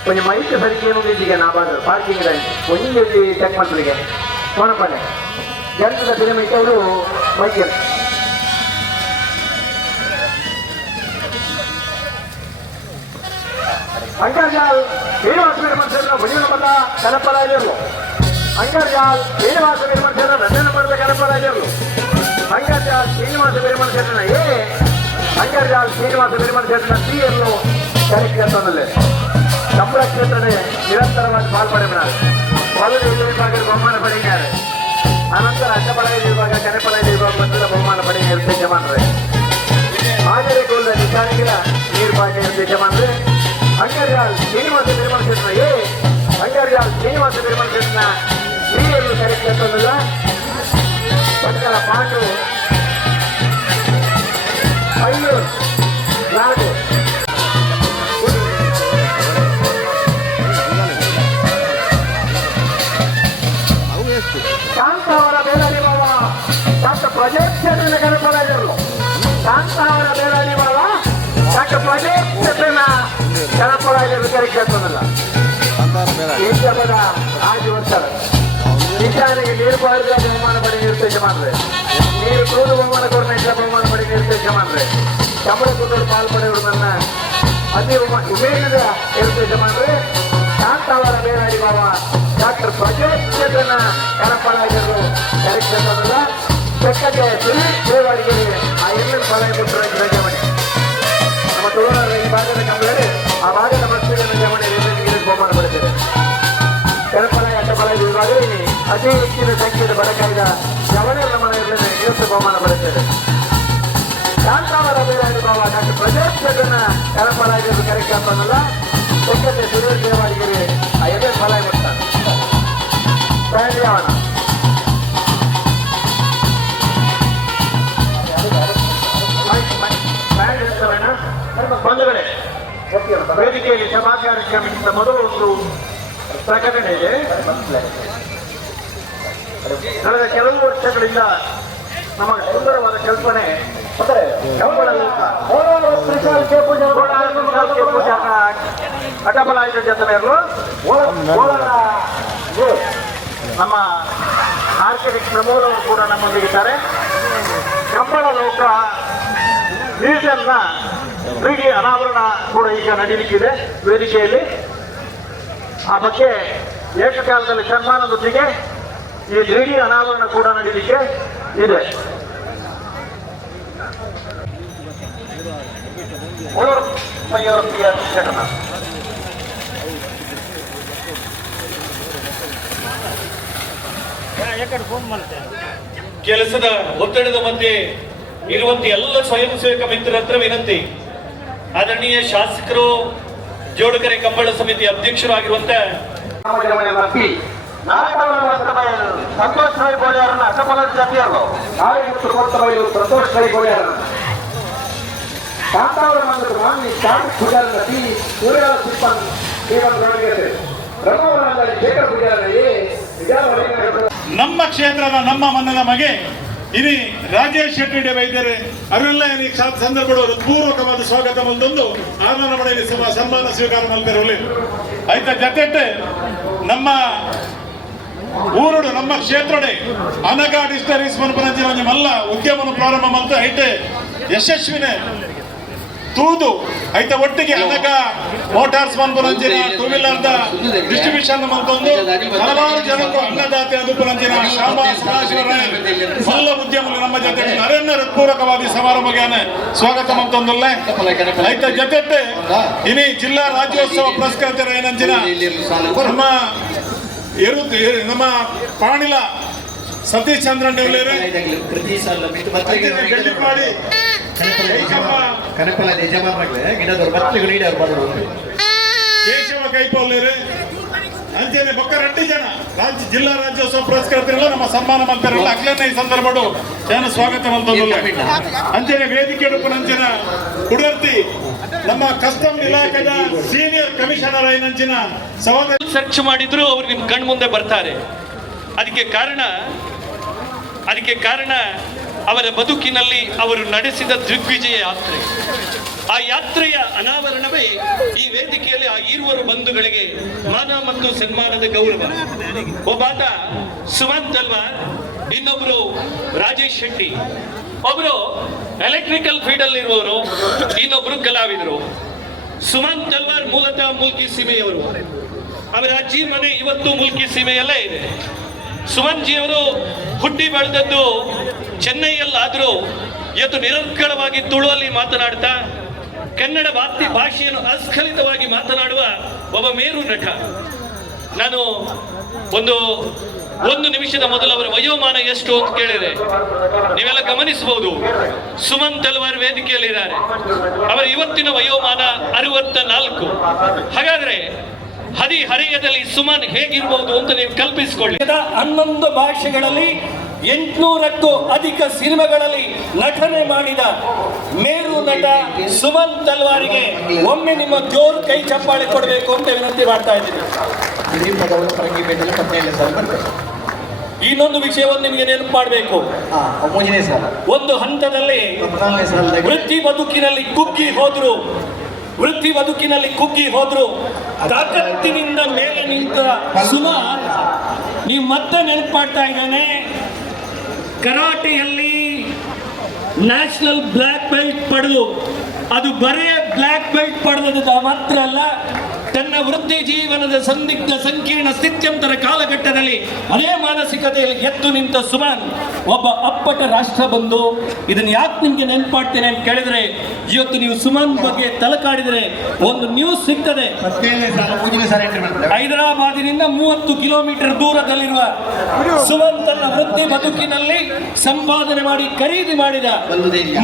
கொஞ்சம் மைக்கு சரிக்கணும் வீட்டுக்கு நான் பார்க்குறேன் பார்க்கிங் கொஞ்சம் ಚೆಕ್ ಮಾಡ್ಲಿಕ್ಕೆ ಕೊನಪನೆ ಜನಸದ ಪಿರಮಿಡ್ ಅವರು ಮೈಕೆ ಅಂಕರ್ಜಾಲ್ ಶ್ರೀನಿವಾಸ ವಿರಮಣೇಶ್ವರನ ಒಂದು ನಂಬರ್ನ ಕನಪರಾಯರು. ಅಂಕರ್ಜಾಲ್ ಶ್ರೀನಿವಾಸ ವಿರಮಣೇಶ್ವರನ 2 ನಂಬರ್ನ ಕನಪರಾಯರು. ಅಂಕರ್ಜಾಲ್ ಶ್ರೀನಿವಾಸ ವಿರಮಣೇಶ್ವರನ ಎ, ಅಂಕರ್ಜಾಲ್ ಶ್ರೀನಿವಾಸ ವಿರಮಣೇಶ್ವರನ ಸಿ ಅನ್ನು ಕಾರ್ಯಕ್ರಮದಲ್ಲಿ ಕಂಬಳ ಕ್ಷೇತ್ರದಲ್ಲಿ ನಿರಂತರವಾಗಿ ಪಾಲ್ಪಡಿದ್ದಾರೆ. ಮೊದಲು ಇಲ್ಲಿ ವಿಭಾಗದ ಬಹುಮಾನ ಪಡೆದಿದ್ದಾರೆ. ಅನಂತರ ಅಡ್ಡಪಳಯ ವಿಭಾಗ ಕನೆಪಳಯ ವಿಭಾಗ ಮಟ್ಟದ ಬಹುಮಾನ ಪಡೆದಿದ್ದಾರೆ ಯಜಮಾನರೇ. ಹಾಜರಿ ಗೋಲ್ದ ನಿಧಾನಿಗಳ ನೀರು ಭಾಗ್ಯ ಯಜಮಾನರೇ. ಅಂಕರ್ಜಾಲ್ ಶ್ರೀನಿವಾಸ ವಿರಮಣೇಶ್ವರನ ಎ, ಅಂಕರ್ಜಾಲ್ ಶ್ರೀನಿವಾಸ ವಿರಮಣೇಶ್ವರನ ಸಿ ಅನ್ನು ಕಾರ್ಯಕ್ರಮದಲ್ಲ ಪಟ್ಟಣ ಪಾಂಡು ಐನೂರು ನಾಡು ಕಾಂತಾವರ ಬೇಲಾಡಿ ಬಾವ ಡಾಕ್ಟರ್ ಪ್ರಜೇಶ್ ಕ್ಷೇತ್ರನ ಕನಪರಾಯರು. ಕಾಂತಾವರ ಬೇಲಾಡಿ ಬಾವ ಡಾಕ್ಟರ್ ಪ್ರಜೇಶ್ ಕ್ಷೇತ್ರನ ಕನಪರಾಯರು ಕಾರ್ಯಕ್ರಮದಲ್ಲ ಏಕಪದ ಆಜು ವರ್ಷ ನಿಶಾನೆಗೆ ನೀರು ಬಾರಿದ ಬಹುಮಾನ ಪಡೆದಿರುತ್ತೆ ಯಜಮಾನರೇ. ನೀರು ತೂದು ಬಹುಮಾನ ಕೊರನೆಟ್ಟ ಬಹುಮಾನ ಪಡೆದಿರುತ್ತೆ ಯಜಮಾನರೇ. ಕಮಲ ಕುಂದೂರು ಪಾಲ್ಪಡೆಯುವುದನ್ನ ಅತಿ ಉಮೇನದ ಇರುತ್ತೆ ಯಜಮಾನರೇ. ಕಾಂತಾವರ ಬೇಲಾಡಿ ಬಾವ ಡಾಕ್ಟರ್ ಪ್ರಜೇಶ್ ಕ್ಷೇತ್ರನ ಕನಪರಾಯರು ಕಾರ್ಯಕ್ರಮದಲ್ಲ ಬೆಕ್ಕಕ್ಕೆ ಸುನೀಲ್ ದೇವಾಡಿಗೆ ಆ ಎಣ್ಣೆ ಫಲ ಕೊಟ್ಟರೆ ಜಮಣಿ ನಮ್ಮ ತುಳುನಾಡ ಈ ಭಾಗದ ಕಂಬಳಲ್ಲಿ ಆ ಭಾಗದ ಮಕ್ಕಳಿಗೆ ಜಮಣಿ ಬಹುಮಾನ ಪಡೆದಿದೆ. ಕನಪರಾಯ ಅಡ್ಡಪರಾಯ ವಿಭಾಗದಲ್ಲಿ ಅತಿ ಹೆಚ್ಚಿನ ಸಂಖ್ಯೆಯ ಬಡಕಾಯ್ದ ಜವಣರ ಮನೆಯಲ್ಲಿ ಇವತ್ತು ಬಹುಮಾನ ಪಡೆದಿದೆ. ಕಾಂತಾವರ ಬೇಲಾಡಿ ಬಾವ ಡಾಕ್ಟರ್ ಪ್ರಜೇಶ್ ಕ್ಷೇತ್ರನ ಕನಪರಾಯರು ಕಾರ್ಯಕ್ರಮದಲ್ಲ ಬೆಕ್ಕಕ್ಕೆ ಸುನೀಲ್ ದೇವಾಡಿಗೆ ಆ ಎಣ್ಣೆ ಫಲ ಕೊಡ್ತಾರೆ. ಬಂಧುಗಳೇ, ವೇದಿಕೆಯಲ್ಲಿ ಸಭಾ ಕಾರ್ಯಕ್ರಮಕ್ಕಿಂತ ಮೊದಲು ಒಂದು ಪ್ರಕಟಣೆ ಇದೆ. ಕಳೆದ ಕೆಲವು ವರ್ಷಗಳಿಂದ ನಮಗೆ ಸುಂದರವಾದ ಕಲ್ಪನೆ ಅಡ್ಡಬಲಾಯಿದ ಜೊತೆಯರು ನಮ್ಮ ಆರ್ಕಿಟೆಕ್ಟ್ ಪ್ರಮೋದ್ ಅವರು ಕೂಡ ನಮ್ಮೊಂದಿಗಿದ್ದಾರೆ. ಕಂಬಳ ಲೋಕ ಮ್ಯೂಸಿಯಂನ 3D ಅನಾವರಣ ಕೂಡ ಈಗ ನಡೀಲಿಕ್ಕಿದೆ ವೇದಿಕೆಯಲ್ಲಿ. ಆ ಬಗ್ಗೆ ಏಕಕಾಲದಲ್ಲಿ ಸನ್ಮಾನದೊಂದಿಗೆ ಈ 3D ಅನಾವರಣ ಕೂಡ ನಡೀಲಿಕ್ಕೆ ಇದೆ. ಕೆಲಸದ ಒತ್ತಡದ ಮಧ್ಯೆ ಇರುವಂತ ಎಲ್ಲ ಸ್ವಯಂ ಸೇವಕ ಮಿತ್ರರ ಹತ್ರ ವಿನಂತಿ. ಆದರಣೀಯ ಶಾಸಕರು ಜೋಡಕರೆ ಕಂಬಳ ಸಮಿತಿ ಅಧ್ಯಕ್ಷರು ಆಗಿರುವಂತ ಸಂತೋಷ್ ರೈ ಗೋಳಿಯಾರನ್ನ ಅಸಫಲದ ಜಾತಿಯರು ಸಂತೋಷ್ ರೈ ಗೋಳಿಯಾರನ್ನ ಕಾಂತಾವರ ಮಂಗದ ಮಾನ್ಯ ಚಾಂದ್ ಪೂಜಾರನ್ನ ಟಿ ಸೂರ್ಯಾಲ ಸಿಪ್ಪನ್ ಶ್ರೀಮಂತ ರೋಡಿಗೆ ಬ್ರಹ್ಮವರದಲ್ಲಿ ಶೇಖರ್ ಪೂಜಾರನ್ನ ನಮ್ಮ ಕ್ಷೇತ್ರದ ನಮ್ಮ ಮನ್ನದ ಮಗೆ ಇನಿ ರಾಜೇಶ್ ಶೆಟ್ಟಿ ವೈದ್ಯರೇ ಅವರೆಲ್ಲ ಸಂದರ್ಭ ಪೂರ್ವಕವಾದ ಸ್ವಾಗತ ಮಲ್ದೊಂದು ಆನಂದ ಪಡೆಯಲ್ಲಿ ಸನ್ಮಾನ ಸ್ವೀಕಾರ ಮಲ್ಪೆರಲಿ ಐತ ಜತೆಟ್ಟೆ ನಮ್ಮ ಊರುಡು ನಮ್ಮ ಕ್ಷೇತ್ರಡೆ ಅನಗ ಡಿಸ್ಟರೀಸ್ ಮನಪನಂಚಿನ ಒಂದು ಮಲ್ಲ ಉದ್ಯಮವನ್ನು ಪ್ರಾರಂಭ ಮಾಡ್ತಾ ಐತೆ ಯಶಸ್ವಿನೇ ತೂದು ಐತ ಒಟ್ಟಿಗೆ ಅನಗ ಮೋಟಾರ್ಸ್ ಮನ್ಪುರಂಚಿನ ಟೂ ವೀಲರ್ ಡಿಸ್ಟ್ರಿಬ್ಯೂಷನ್ ಮಲ್ತೊಂದು ಹಲವಾರು ಜನರು ಅನ್ನದಾತೆ ಅದುಪುರಂಚಿನ ಶಾಂಬಾ ಸದಾಶಿವರ ಮಲ್ಲ ಉದ್ಯಮ ನಮ್ಮ ಜೊತೆ ಅರಣ್ಯ ಹೃತ್ಪೂರ್ವಕವಾಗಿ ಸಮಾರಂಭಕ್ಕೆ ಸ್ವಾಗತ ಮಲ್ತೊಂದಲ್ಲ ಐತ ಜೊತೆ ಇನಿ ಜಿಲ್ಲಾ ರಾಜ್ಯೋತ್ಸವ ಪುರಸ್ಕೃತರ ಏನಂಚಿನ ನಮ್ಮ ಪಾಣಿಲ ಸತೀಶ್ ಚಂದ್ರನ್ ಮಾಡಿ ಕೇಶವ ಕೈಪೊಲ್ಲೇರು ಅಂಚೆನೆ ಬೊಕ್ಕ 2 ಜನ ಜಿಲ್ಲಾ ರಾಜ್ಯೋತ್ಸವ ಪುರಸ್ಕೃತರೆಲ್ಲ ನಮ್ಮ ಸನ್ಮಾನ ಮಲ್ಪರೆಲ್ಲ ಅಗ್ಲನ್ನ ಈ ಸಂದರ್ಭಡು ಜನ ಸ್ವಾಗತ ಮಲ್ತೊಂದುಲ್ಲ ಅಂಚೆನೆ ವೇದಿಕೆ ಅಂಚಿನ ಕುಡರ್ತಿ ನಮ್ಮ ಕಸ್ಟಮ್ ಇಲಾಖೆಯ ಸೀನಿಯರ್ ಕಮಿಷನರ್ ಐನಂಚಿನ ಸಹೋದರ ಸರ್ಚ್ ಮಾಡಿದ್ರು ಅವ್ರು ನಿಮ್ ಕಣ್ ಮುಂದೆ ಬರ್ತಾರೆ. ಅದಕ್ಕೆ ಕಾರಣ ಅವರ ಬದುಕಿನಲ್ಲಿ ಅವರು ನಡೆಸಿದ ದಿಗ್ವಿಜಯ ಯಾತ್ರೆ. ಆ ಯಾತ್ರೆಯ ಅನಾವರಣವೇ ಈ ವೇದಿಕೆಯಲ್ಲಿ ಆ ಈರುವರು ಬಂಧುಗಳಿಗೆ ಮಾನ ಮತ್ತು ಸನ್ಮಾನದ ಗೌರವ. ಒಬ್ಬಾತ ಸುಮನ್ ತಲ್ವಾರ್, ಇನ್ನೊಬ್ರು ರಾಜೇಶ್ ಶೆಟ್ಟಿ. ಒಬ್ರು ಎಲೆಕ್ಟ್ರಿಕಲ್ ಫೀಲ್ಡ್ ಅಲ್ಲಿ ಇರುವವರು, ಇನ್ನೊಬ್ರು ಕಲಾವಿದರು. ಸುಮನ್ ತಲ್ವಾರ್ ಮೂಲತಃ ಮುಲ್ಕಿ ಸೀಮೆಯವರು. ಅವರ ಅಜ್ಜಿ ಮನೆ ಇವತ್ತು ಮುಲ್ಕಿ ಸೀಮೆಯಲ್ಲೇ ಇದೆ. ಸುಮನ್ ಜಿ ಅವರು ಹುಟ್ಟಿ ಬೆಳೆದದ್ದು ಚೆನ್ನೈಯಲ್ಲಾದರೂ ಇವತ್ತು ನಿರರ್ಗಳವಾಗಿ ತುಳುವಲ್ಲಿ ಮಾತನಾಡ್ತಾ ಕನ್ನಡ ಭಾಷೆಯನ್ನು ಅಸ್ಖಲಿತವಾಗಿ ಮಾತನಾಡುವ ಒಬ್ಬ ಮೇರು ನಟ. ನಾನು ಒಂದು ನಿಮಿಷದ ಮೊದಲು ಅವರ ವಯೋಮಾನ ಎಷ್ಟು ಅಂತ ಕೇಳಿದೆ. ನೀವೆಲ್ಲ ಗಮನಿಸಬಹುದು. ಸುಮನ್ ತಲ್ವಾರ್ ವೇದಿಕೆಯಲ್ಲಿದ್ದಾರೆ. ಅವರ ಇವತ್ತಿನ ವಯೋಮಾನ 64. ಹಾಗಾದ್ರೆ ಹದಿಹರೆಯದಲ್ಲಿ ಸುಮನ್ ಹೇಗಿರ್ಬೋದು ಅಂತ ನೀವು ಕಲ್ಪಿಸಿಕೊಳ್ಳಿ. 11 ಭಾಷೆಗಳಲ್ಲಿ 800ಕ್ಕೂ ಅಧಿಕ ಸಿನಿಮಾಗಳಲ್ಲಿ ನಟನೆ ಮಾಡಿದ ಮೇರು ನಟ ಸುಮನ್ ತಲ್ವಾರಿಗೆ ಒಮ್ಮೆ ನಿಮ್ಮ ಜೋರು ಕೈ ಚಪ್ಪಾಳೆ ಕೊಡಬೇಕು ಅಂತ ವಿನಂತಿ ಮಾಡ್ತಾ ಇದ್ದೀನಿ. ಇನ್ನೊಂದು ವಿಷಯವನ್ನು ನಿಮಗೆ ನೆನಪು ಮಾಡಬೇಕು. ಒಂದು ಹಂತದಲ್ಲಿ ವೃತ್ತಿ ಬದುಕಿನಲ್ಲಿ ಕುಗ್ಗಿ ಹೋದ್ರು ತಾಕತ್ತಿನಿಂದ ಮೇಲೆ ನಿಂತ ಸುಮಾರ್ ನೀವು ಮತ್ತೆ ನೆನಪು ಮಾಡ್ತಾ ಇದ್ದಾನೆ. ಕರಾಟೆಯಲ್ಲಿ ನ್ಯಾಷನಲ್ ಬ್ಲ್ಯಾಕ್ ಬೆಲ್ಟ್ ಪಡೆದು, ಅದು ಬರೇ ಬ್ಲ್ಯಾಕ್ ಬೆಲ್ಟ್ ಪಡೆದ ಮಾತ್ರ ಅಲ್ಲ, ತನ್ನ ವೃತ್ತಿ ಜೀವನದ ಸಂದಿಗ್ಧ ಸಂಕೀರ್ಣ ಸ್ಥಿತ್ಯಂತರ ಕಾಲಘಟ್ಟದಲ್ಲಿ ಅದೇ ಮಾನಸಿಕತೆಯಲ್ಲಿ ಎದ್ದು ನಿಂತ ಸುಮನ್ ಒಬ್ಬ ಅಪ್ಪಟ ರಾಷ್ಟ್ರ ಬಂಧು. ಇದನ್ನ ಯಾಕೆ ನಿಮ್ಗೆ ನೆನಪು ಮಾಡ್ತೇನೆ ಅಂತ ಕೇಳಿದ್ರೆ, ಇವತ್ತು ನೀವು ಸುಮನ್ ಬಗ್ಗೆ ತಲಕಾಡಿದ್ರೆ ಒಂದು ನ್ಯೂಸ್ ಸಿಗ್ತದೆ. ಹೈದರಾಬಾದಿನಿಂದ 30 ಕಿಲೋಮೀಟರ್ ದೂರದಲ್ಲಿರುವ ಸುಮನ್ ತನ್ನ ವೃತ್ತಿ ಬದುಕಿನಲ್ಲಿ ಸಂಪಾದನೆ ಮಾಡಿ ಖರೀದಿ ಮಾಡಿದ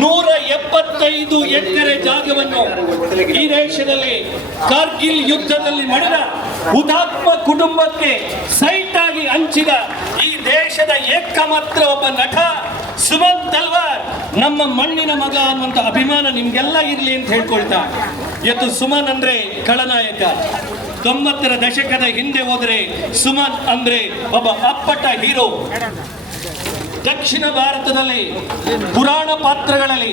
175 ಎಕರೆ ಜಾಗವನ್ನು ಈ ದೇಶದಲ್ಲಿ ಕಾರ್ಗಿಲ್ ಯುದ್ಧದಲ್ಲಿ ಮಾಡಿದ ಹುತಾತ್ಮ ಕುಟುಂಬಕ್ಕೆ ಸೈಟ್ ಆಗಿ ಹಂಚಿದ ಈ ದೇಶದ ಏಕಮಾತ್ರ ಒಬ್ಬ ನಟ ಸುಮನ್ ತಲ್ವಾರ್. ನಮ್ಮ ಮಣ್ಣಿನ ಮಗ ಅನ್ನುವಂತ ಅಭಿಮಾನ ನಿಮ್ಗೆಲ್ಲ ಇರ್ಲಿ ಅಂತ ಹೇಳ್ಕೊಳ್ತಾ, ಇವತ್ತು ಸುಮನ್ ಅಂದ್ರೆ ಖಳನಾಯಕ. 90ರ ದಶಕದ ಹಿಂದೆ ಹೋದರೆ ಸುಮನ್ ಅಂದ್ರೆ ಒಬ್ಬ ಅಪ್ಪಟ ಹೀರೋ. ದಕ್ಷಿಣ ಭಾರತದಲ್ಲಿ ಪುರಾಣ ಪಾತ್ರಗಳಲ್ಲಿ,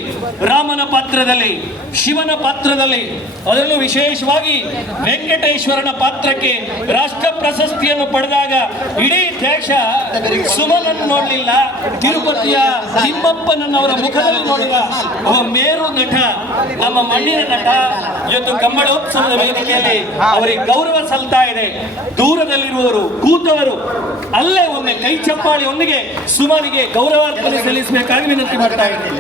ರಾಮನ ಪಾತ್ರದಲ್ಲಿ, ಶಿವನ ಪಾತ್ರದಲ್ಲಿ, ಅದರಲ್ಲೂ ವಿಶೇಷವಾಗಿ ವೆಂಕಟೇಶ್ವರನ ಪಾತ್ರಕ್ಕೆ ರಾಷ್ಟ್ರ ಪ್ರಶಸ್ತಿಯನ್ನು ಪಡೆದಾಗ ಇಡೀ ದೇಶ ಸುಮನನ್ನು ನೋಡಲಿಲ್ಲ, ತಿರುಪತಿಯ ತಿಮ್ಮಪ್ಪನವರ ಮುಖದಲ್ಲಿ ನೋಡಿದ ಒಬ್ಬ ಮೇರು ನಟ, ನಮ್ಮ ಮಣ್ಣಿನ ನಟ. ಇವತ್ತು ಕಮ್ಮಳೋತ್ಸವದ ವೇದಿಕೆಯಲ್ಲಿ ಅವರಿಗೆ ಗೌರವ ಸಲ್ತಾ ಇದೆ. ದೂರದಲ್ಲಿರುವವರು, ಕೂತವರು ಅಲ್ಲೇ ಒಮ್ಮೆ ಕೈ ಚಪ್ಪಾಳಿಯೊಂದಿಗೆ ಸುಮನಿಗೆ ಗೌರವಾರ್ಪಣೆ ಸಲ್ಲಿಸಬೇಕಾಗಿ ವಿನಂತಿ ಮಾಡ್ತಾ ಇದ್ದೀನಿ.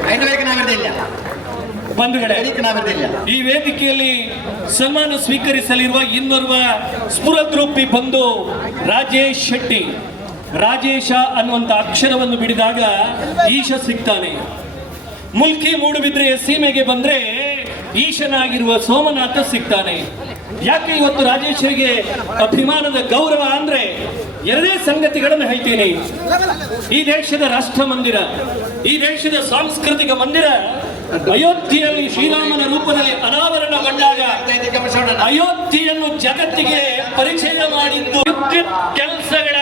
ಬಂಧುಗಳೇ, ಈ ವೇದಿಕೆಯಲ್ಲಿ ಸನ್ಮಾನ ಸ್ವೀಕರಿಸಲಿರುವ ಇನ್ನೋರ್ವ ಸ್ಫುರದ್ರೂಪಿ ಬಂಧು ರಾಜೇಶ್ ಶೆಟ್ಟಿ. ರಾಜೇಶ ಅನ್ನುವಂಥ ಅಕ್ಷರವನ್ನು ಬಿಡಿದಾಗ ಈಶ ಸಿಗ್ತಾನೆ. ಮುಲ್ಕಿ ಮೂಡುಬಿದ್ರೆಯ ಸೀಮೆಗೆ ಬಂದ್ರೆ ಈಶನಾಗಿರುವ ಸೋಮನಾಥ ಸಿಗ್ತಾನೆ. ಯಾಕೆ ಇವತ್ತು ರಾಜೇಶರಿಗೆ ಅಭಿಮಾನದ ಗೌರವ ಅಂದ್ರೆ ಎರಡೇ ಸಂಗತಿಗಳನ್ನು ಹೇಳ್ತೀನಿ. ಈ ದೇಶದ ರಾಷ್ಟ್ರ ಮಂದಿರ, ಈ ದೇಶದ ಸಾಂಸ್ಕೃತಿಕ ಮಂದಿರ ಅಯೋಧ್ಯೆಯಲ್ಲಿ ಶ್ರೀರಾಮನ ರೂಪದಲ್ಲಿ ಅನಾವರಣಗೊಂಡಾಗ ಅಯೋಧ್ಯೆಯನ್ನು ಜಗತ್ತಿಗೆ ಪರಿಚಯ ಮಾಡಿದ್ದು ಕೆಲಸಗಳ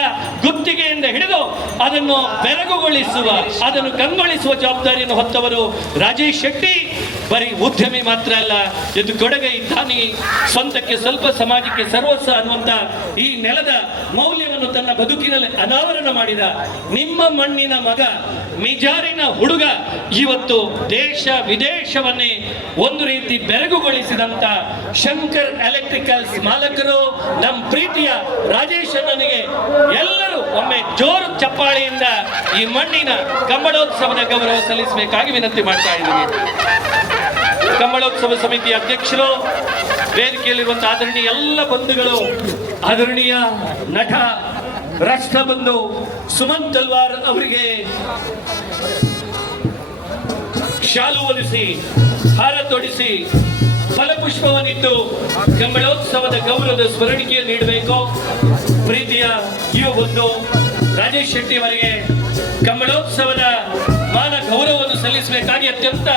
ಗುತ್ತಿಗೆಯಿಂದ ಹಿಡಿದು ಅದನ್ನು ಬೆರಗುಗೊಳಿಸುವ, ಅದನ್ನು ಕಂಗೊಳಿಸುವ ಜವಾಬ್ದಾರಿಯನ್ನು ಹೊತ್ತವರು ರಾಜೇಶ್ ಶೆಟ್ಟಿ. ಬರೀ ಉದ್ಯಮಿ ಮಾತ್ರ ಅಲ್ಲ, ಇದು ಕೊಡಗೈ ದಾನಿ, ಸ್ವಂತಕ್ಕೆ ಸ್ವಲ್ಪ ಸಮಾಜಕ್ಕೆ ಸರ್ವಸ್ವ ಅನ್ನುವಂತ ಈ ನೆಲದ ಮೌಲ್ಯವನ್ನು ತನ್ನ ಬದುಕಿನಲ್ಲಿ ಅನಾವರಣ ಮಾಡಿದ ನಿಮ್ಮ ಮಣ್ಣಿನ ಮಗ, ಮಿಜಾರಿನ ಹುಡುಗ, ಇವತ್ತು ದೇಶ ವಿದೇಶವನ್ನೇ ಒಂದು ರೀತಿ ಬೆರಗುಗೊಳಿಸಿದಂತ ಶಂಕರ್ ಎಲೆಕ್ಟ್ರಿಕಲ್ಸ್ ಮಾಲಕರು ನಮ್ಮ ಪ್ರೀತಿಯ ರಾಜೇಶ್ ಅಣ್ಣನಿಗೆ ಎಲ್ಲರೂ ಒಮ್ಮೆ ಜೋರು ಚಪ್ಪಾಳೆಯಿಂದ ಈ ಮಣ್ಣಿನ ಕಮ್ಮಳೋತ್ಸವದ ಗೌರವ ಸಲ್ಲಿಸಬೇಕಾಗಿ ವಿನಂತಿ ಮಾಡ್ತಾ ಇದ್ದೀನಿ. ಕಮ್ಮಳೋತ್ಸವ ಸಮಿತಿಯ ಅಧ್ಯಕ್ಷರು, ವೇದಿಕೆಯಲ್ಲಿರುವಂತಹ ಆದರಣೀಯ ಎಲ್ಲ ಬಂಧುಗಳು, ಆದರಣೀಯ ನಟ ರಾಷ್ಟ್ರಬಂಧು ಸುಮನ್ ತಲ್ವಾರ್ ಅವರಿಗೆ ಶಾಲು ಹೊಲಿಸಿ, ಹಾರ ತೊಡಿಸಿ, ಫಲಪುಷ್ಪವನ್ನಿಟ್ಟು ಕಮ್ಮಳೋತ್ಸವದ ಗೌರವದ ಸ್ಮರಣಿಕೆ ನೀಡಬೇಕು. ಪ್ರೀತಿಯ ಯುವ ಬಂಧು ರಾಜೇಶ್ ಶೆಟ್ಟಿ ಅವರಿಗೆ ಕಮಲೋತ್ಸವದ ಮಾನ ಗೌರವವನ್ನು ಸಲ್ಲಿಸಬೇಕಾಗಿ ಅತ್ಯಂತ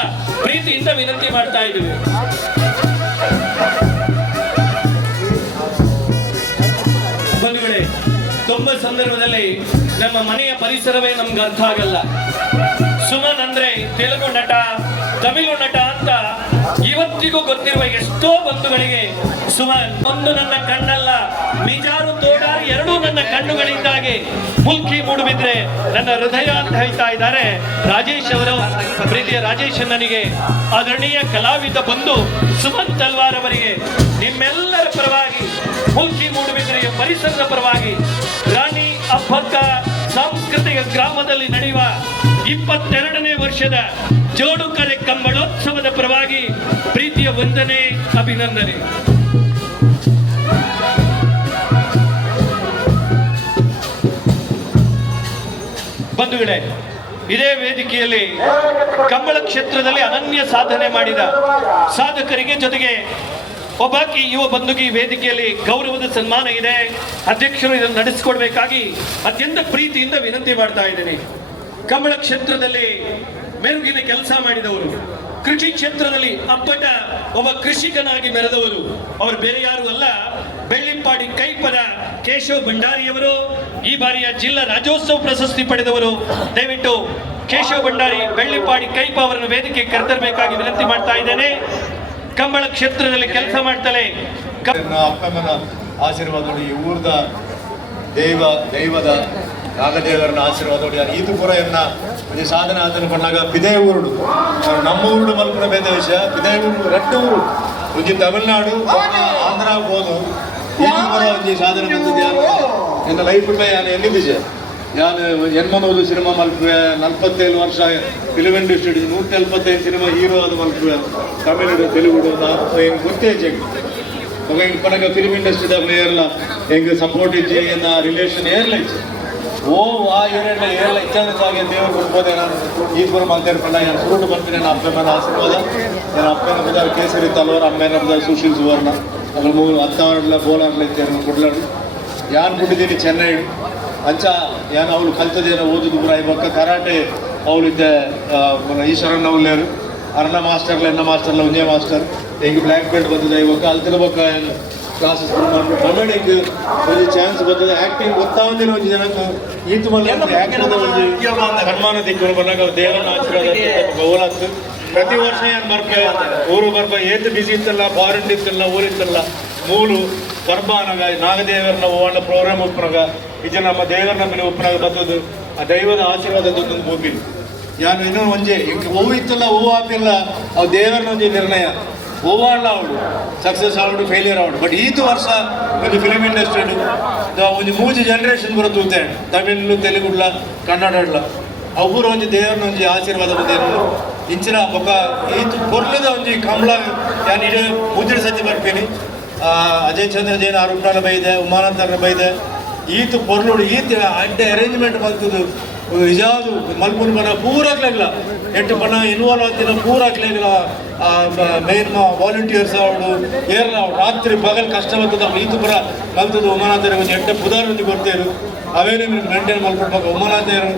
ಪ್ರೀತಿಯಿಂದ ವಿನಂತಿ ಮಾಡ್ತಾ ಇದ್ದೀವಿ. ಬಂಧುಗಳೇ, ತುಂಬ ಸಂದರ್ಭದಲ್ಲಿ ನಮ್ಮ ಮನೆಯ ಪರಿಸರವೇ ನಮ್ಗೆ ಅರ್ಥ ಆಗಲ್ಲ. ಸುಮನ್ ಅಂದ್ರೆ ತೆಲುಗು ನಟ, ತಮಿಳು ನಟ ಅಂತ ಇವತ್ತಿಗೂ ಗೊತ್ತಿರುವ ಎಷ್ಟೋ ಬಂಧುಗಳಿಗೆ ಸುಮನ್ ಒಂದು ನನ್ನ ಕಣ್ಣಲ್ಲ, ಮಿಜಾರು ತೋಡಾರು ಎರಡೂ ನನ್ನ ಕಣ್ಣುಗಳಿದ್ದಾಗೆ ಮುಲ್ಕಿ ಮೂಡುಬಿದ್ರೆ ನನ್ನ ಹೃದಯ ಅಂತ ಹೇಳ್ತಾ ಇದ್ದಾರೆ ರಾಜೇಶ್ ಅವರು. ಪ್ರೀತಿಯ ರಾಜೇಶ್ ನನಗೆ ಆದರಣೀಯ ಕಲಾವಿದ ಬಂಧು ಸುಮನ್ ತಲ್ವಾರ್ ಅವರಿಗೆ ನಿಮ್ಮೆಲ್ಲರ ಪರವಾಗಿ, ಮುಲ್ಕಿ ಮೂಡುಬಿದ್ರೆಯ ಪರಿಸರದ ಪರವಾಗಿ, ರಾಣಿ ಅಬ್ಬಕ್ಕ ಸಾಂಸ್ಕೃತಿಕ ಗ್ರಾಮದಲ್ಲಿ ನಡೆಯುವ 22ನೇ ವರ್ಷದ ಜೋಡುಕರೆ ಕಂಬಳೋತ್ಸವದ ಪರವಾಗಿ ಪ್ರೀತಿಯ ವಂದನೆ, ಅಭಿನಂದನೆ. ಬಂಧುಗಳೇ, ಇದೇ ವೇದಿಕೆಯಲ್ಲಿ ಕಂಬಳ ಕ್ಷೇತ್ರದಲ್ಲಿ ಅನನ್ಯ ಸಾಧನೆ ಮಾಡಿದ ಸಾಧಕರಿಗೆ ಜೊತೆಗೆ ಒಬ್ಬಾಕಿ ಯುವ ಬಂಧುಗೆ ಈ ವೇದಿಕೆಯಲ್ಲಿ ಗೌರವದ ಸನ್ಮಾನ ಇದೆ. ಅಧ್ಯಕ್ಷರು ಇದನ್ನು ನಡೆಸಿಕೊಡ್ಬೇಕಾಗಿ ಅತ್ಯಂತ ಪ್ರೀತಿಯಿಂದ ವಿನಂತಿ ಮಾಡ್ತಾ ಇದ್ದೀನಿ. ಕಂಬಳ ಕ್ಷೇತ್ರದಲ್ಲಿ ಮೆರುಗಿನ ಕೆಲಸ ಮಾಡಿದವರು, ಕೃಷಿ ಕ್ಷೇತ್ರದಲ್ಲಿ ಅಪ್ಪಟ ಒಬ್ಬ ಕೃಷಿಕನಾಗಿ ಮೆರೆದವರು, ಅವರು ಬೇರೆ ಯಾರು ಅಲ್ಲ, ಬೆಳ್ಳಿಪ್ಪಾಡಿ ಕೈಪದ ಕೇಶವ ಭಂಡಾರಿಯವರು. ಈ ಬಾರಿಯ ಜಿಲ್ಲಾ ರಾಜ್ಯೋತ್ಸವ ಪ್ರಶಸ್ತಿ ಪಡೆದವರು. ದಯವಿಟ್ಟು ಕೇಶವ ಭಂಡಾರಿ, ಬೆಳ್ಳಿಪ್ಪಾಡಿ ಕೈಪ ಅವರನ್ನು ವೇದಿಕೆ ಕರೆತರಬೇಕಾಗಿ ವಿನಂತಿ ಮಾಡ್ತಾ ಇದ್ದೇನೆ. ಕಂಬಳ ಕ್ಷೇತ್ರದಲ್ಲಿ ಕೆಲಸ ಮಾಡ್ತಾಳೆ ಅಪ್ಪಮ್ಮನ ಆಶೀರ್ವಾದೋಡಿ, ಈ ಊರ್ದ ದೈವದ ನಾಗದೇವರನ್ನ ಆಶೀರ್ವಾದೋಡಿ ಈತು ಪೂರ ಎನ್ನ ಒಂದು ಸಾಧನೆ ಆತನ ಪಣ್ಣಾಗ ಪಿದೇ ಊರುಡು ನಮ್ಮ ಊರುಡು ಮಲ್ಪುನ ಬೇದ ವಿಷಯ. ಪಿದೇ ಊರು ರೆಟ್ಟು ಊರು ಒಂಜಿ ತಮಿಳ್ನಾಡು ಆಂಧ್ರ ಹೋದು ಈತು ಪೂರ ಒಂಜಿ ಸಾಧನೆ ಬಂದಿದ್ದೆ ಎನ್ನ ಲೈಫ್ ನಾನು ಎಲ್ಲಿದ್ದೆ. ನಾನು ಎನ್ಮನೋದು ಸಿನಿಮಾ ಮಲ್ಪುವೆ 47 ವರ್ಷ ಫಿಲ್ಮ್ ಇಂಡಸ್ಟ್ರಿ 175 ಸಿನಿಮಾ ಹೀರೋ ಅದು ಮಲ್ಪುವೆ. ತಮಿಳು ತೆಲುಗು ಹೆಂಗೆ ಗೊತ್ತೇ ಜಗ್ ఒక ఇంకొక ఫిలిం ఇండస్ట్రీ దగ్గర ఏర్ల ఎంగ సపోర్ట్ ఇచ్చి నా రిలేషన్ ఏర్ల ఇచ్చి ఓ ಆ ಏರೆಲ್ಲ ಏರೆಲ್ಲ ಇಚ್ಛಾಗೆ ದೇವರು ಕೊಡ್ಬೋದೇ. ನಾನು ಈಶ್ವರ ಮಾತಾಡ್ಕೊಂಡ ನಾನು ಸುರುಟು ಬರ್ತೀನಿ. ನನ್ನ ಅಪ್ಪನ ಆಶೀರ್ವಾದ, ನನ್ನ ಅಪ್ಪನ ಬದಾರ ಕೇಸರಿ ತಲೋರ್, ಅಮ್ಮನ ಬದಾರ ಸುಶೀಲ್ ಸುವರ್ಣ, ಅದ್ರ 10 ಬೋಲಾರ್ಲ ಇತ್ತು ಕೊಡ್ಲಾಡು. ಯಾನ್ ಬಿಟ್ಟಿದ್ದೀನಿ ಚೆನ್ನೈ ಅಂಚ ಯಾನು ಅವಳು ಕಲ್ತದೇನೋ ಓದುದು ಪೂರ ಇವಾಗ ಕರಾಟೆ ಅವಳಿದ್ದೆ. ಈಶ್ವರಣ್ಣ ಉಳ್ಳೇರು ಅರ್ಣ ಮಾಸ್ಟರ್ಲ ಎನ್ನ ಮಾಸ್ಟರ್ಲ ಒಂದೇ ಮಾಸ್ಟರ್ ಹೆಂಗೆ ಬ್ಲ್ಯಾಕ್ ಬೆಲ್ಟ್ ಬಂದಿದೆ. ಇವಾಗ ಅಲ್ತಿನ ಬಕ್ಕ ಕ್ಲಾಸಸ್ ಕನ್ನಡಿಗೆ ಒಂದು ಚಾನ್ಸ್ ಬರ್ತದೆ. ಆ್ಯಕ್ಟಿಂಗ್ ಗೊತ್ತಾವಂದಿನ ಒಂದು ಜನಕ್ಕೆ ಈತು ಮಲ್ಲ ಆ್ಯಕ್ಟರ್ದ ಒಂದು ಸನ್ಮಾನ ದಿಕ್ಕರು ಬಂದಾಗ ದೇವರನ್ನ ಆಶೀರ್ವಾದ ಗೌಲಾತ್ತು. ಪ್ರತಿ ವರ್ಷ ಏನು ಬರ್ಬೇ ಊರು ಬರ್ಬ ಏತು ಬಿಸಿ ಇತ್ತಲ್ಲ, ಫಾರಿನ್ ಇತ್ತಲ್ಲ, ಊರಿತ್ತಲ್ಲ, ಮೂಲು ಬರ್ಬಾನಾಗ ನಾಗದೇವರನ್ನ ಓಣ ಪ್ರೋಗ್ರಾಮ್ ಉಪ್ಪನಾಗ ಇದು ನಮ್ಮ ದೇವರನ್ನ ಮೇಲೆ ಉಪ್ಪನಾಗ ಬರ್ತದ್ದು. ಆ ದೈವದ ಆಶೀರ್ವಾದದೊಂದು ಹೋಗಿಲ್ಲ ಯಾನು ಇನ್ನೂ ಒಂಜೆ ಹೂವು ಇತ್ತಲ್ಲ, ಹೂವು ಹಾಕಿಲ್ಲ, ಅವು ದೇವರನ್ನ ಒಂಜಿ ನಿರ್ಣಯ ಹೂವಾಡಲ ಅವಳು ಸಕ್ಸಸ್ ಆವಡು ಫೇಲಿಯರ್ ಆವಡು. ಬಟ್ ಈತು ವರ್ಷ ಒಂದು ಫಿಲಿಮ್ ಇಂಡಸ್ಟ್ರಿ ಒಂದು 3 ಜನರೇಷನ್ ಬರುತ್ತೆ. ತಮಿಳು ತೆಲುಗುಡ್ಲ ಕನ್ನಡಡ್ಲ ಅವ್ರು ಒಂಜಿ ದೇವರನ್ನ ಒಂಜಿ ಆಶೀರ್ವಾದ ಬಂದೇನು ಇಂಚಿನ ಬೊಕ್ಕ ಈತು ಪೊರ್ಲದ ಒಂಜಿ ಕಂಬಳ ಯಾನು ಇಡೀ ಮುದ್ರಿ ಸಜ್ಜಿ ಬರ್ತೀನಿ. ಅಜಯ್ ಚಂದ್ರ ಜೈನ್ ಆರುಂಟಾಲ ಬೈದೆ, ಉಮಾನಂತರ ಬೈದೆ. ಈತು ಪೊರ್ಲುಡು ಈತು ಅಡ್ಡೆ ಅರೇಂಜ್ಮೆಂಟ್ ಬರ್ತದು ನಿಜಾದು ಮಲ್ಪುನ ಬನ ಪೂರಾಗ್ಲಾಗಿಲ್ಲ. 8 ಬನ ಇನ್ವಾಲ್ವ್ ಆಗ್ತಿನ ಪೂರಾಗ್ಲಾಗಿಲ್ಲ. ಮೇನ್ ವಾಲಂಟಿಯರ್ಸ್ ಅವಳು ಏರ್ಲ ಅವಳು ರಾತ್ರಿ ಪಗಲ್ ಕಷ್ಟ ಬರ್ತದ. ಈತು ಪುರ ಕಲ್ತದ್ದು ಉಮಾನಾಥರಿಗೆ ಒಂದು 8 ಪುದಾರ ಒಂದು ಬರ್ತೇರು. ಅವೇನು ಮೇಂಟೈನ್ ಮಾಡ್ಕೊಡ್ಬೇಕು. ಉಮಾನಾಥರು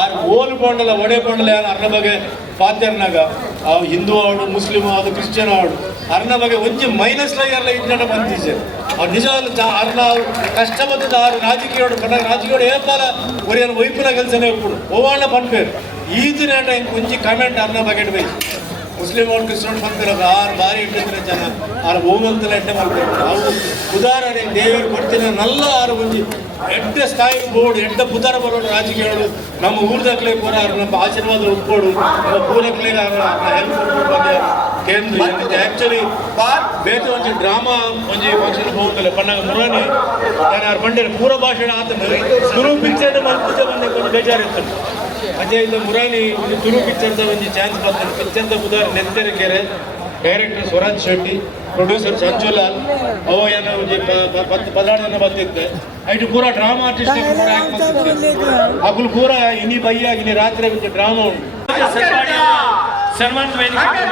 ಆರು ಓಲು ಪಂಡಲ ಒಡೆ ಪಂಡಲ ಯಾರು ಅರ್ನ ಬಗ್ಗೆ ಪಾತ್ಯರ್ನಾಗ ಅವು ಹಿಂದೂ ಅವಳು, ಮುಸ್ಲಿಮ್ ಅದು, ಕ್ರಿಶ್ಚಿಯನ್ ಅವಳು ಅರ್ನ ಬಗ್ಗೆ ಒಂಜಿ ಮೈನಸ್ಲಾಗೆಲ್ಲ ಇದ್ದ ಬಂದಿದ್ದೆ. ಅವ್ರು ನಿಜ ಅರ್ನ ಕಷ್ಟ ಬರ್ತದ. ಆರು ರಾಜಕೀಯ ರಾಜಕೀಯ ಏಪಾಲ ಒರಿಯನ್ ವೈಪುನ ಕೆಲಸನೇ ಒಪ್ಪುಡು ಓವಾಣ ಪನ್ಪೇರು ಈದಿನ ಒಂಜಿ ಕಮೆಂಟ್ ಅರ್ನ ಬಗ್ಗೆ ಬೈ ಮುಸ್ಲಿಂ ಅವ್ರು ಕ್ರಿಶ್ಚಿಯನ್ ಬಂದಿರೋದು ಆರು ಬಾರಿ ಇಟ್ಟಿದ್ರೆ ಜನ ಆರು ಹೋಗಂತಲ್ಲ ಎಡ್ಡೆ ಮಾಡ್ತಾರೆ. ಅವು ಉದಾಹರಣೆ ದೇವರು ಕೊಡ್ತೀನಿ ನಲ್ಲ ಆರು ಒಂಜಿ ಎಡ್ಡೆ ಸ್ಥಾಯಿಗೆ ಬೋರ್ಡು ಎಡ್ಡ ಪುದಾರ ಬರೋಡು ರಾಜಕೀಯಗಳು ನಮ್ಮ ಊರ್ದಕ್ಲೆ ಪೂರ ನಮ್ಮ ಆಶೀರ್ವಾದ ಉಟ್ಕೊಡು ನಮ್ಮ ಪೂರಕ್ಲೆ ಹೆಲ್ಪ್ ಬಂದ ಕೇಂದ್ರ ಆ್ಯಕ್ಚುಲಿ ಬೇರೆ ಒಂಜಿ ಡ್ರಾಮಾ ಒಂಜಿ ಫಂಕ್ಷನ್ ಹೋಗ್ತಲ್ಲ ಪಣ್ಣಾಗ ಮುರಾನಿ ನಾನು ಯಾರು ಬಂದಿರ ಪೂರ ಭಾಷಣ ಆತಂದ್ರೆ ತುಳು ಪಿಕ್ಚರ್ ಮಾಡ್ತಿದ್ದೆ ಬಂದೆ ಕೊಂಡು ಬೇಜಾರಿರ್ತಾನೆ. ಅದೇ ಇದು ಮುರಾನಿ ಒಂದು ತುಳು ಪಿಕ್ಚರ್ದ ಒಂದು ಚಾನ್ಸ್ ಬರ್ತಾನೆ. ಪಿಕ್ಚರ್ದ ಉದಾಹರಣೆ ನೆಂತೆರೆಕೆರೆ, ಡೈರೆಕ್ಟರ್ ಸ್ವರಾಜ್ ಶೆಟ್ಟಿ, ಪ್ರೊಡ್ಯೂಸರ್ ಸಂಜುಲಾಲ್ ಅವ ಏನೋ ಒಂದು 16 ಜನ ಬರ್ತಿದ್ದೆ. ಐಟು ಪೂರ ಡ್ರಾಮಾ ಆರ್ಟಿಸ್ಟ್ ಪೂರ ಅಕುಲ್ ಪೂರ ಇನಿ ಬಯ್ಯ ಇನಿ ರಾತ್ರಿ ಒಂದು ಡ್ರಾಮಾ ಉಂಟು. ಸನ್ಮಾನ ವೇದಿಕೆ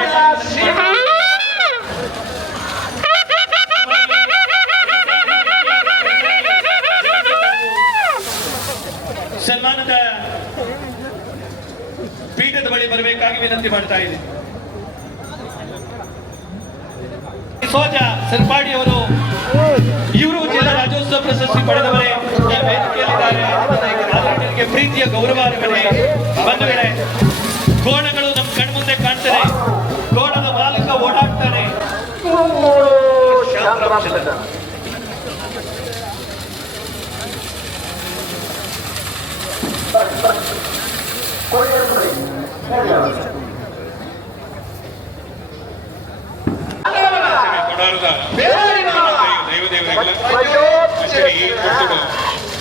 ಪೀಠದ ಬಳಿ ಬರಬೇಕಾಗಿ ವಿನಂತಿ ಮಾಡ್ತಾ ಇದ್ದೀನಿ. ಸೋಜ ಸರ್ಪಾಡಿ ಅವರು, ಇವರು ಜಿಲ್ಲಾ ರಾಜ್ಯೋತ್ಸವ ಪ್ರಶಸ್ತಿ ಪಡೆದವರೇ ಈ ವೇದಿಕೆಯಲ್ಲಿದ್ದಾರೆ. ಅದಕ್ಕೆ ಪ್ರೀತಿಯ ಗೌರವಾರ್ಹರೇ. ಬಂಧುಗಳೇ, ಕೋಣಗಳು ನಮ್ಮ ಕಣ್ಮುಂದೆ ಕಾಣ್ತಾರೆ. ಕೋಣದ ಮಾಲೀಕ ಓಡಾಡ್ತಾನೆ.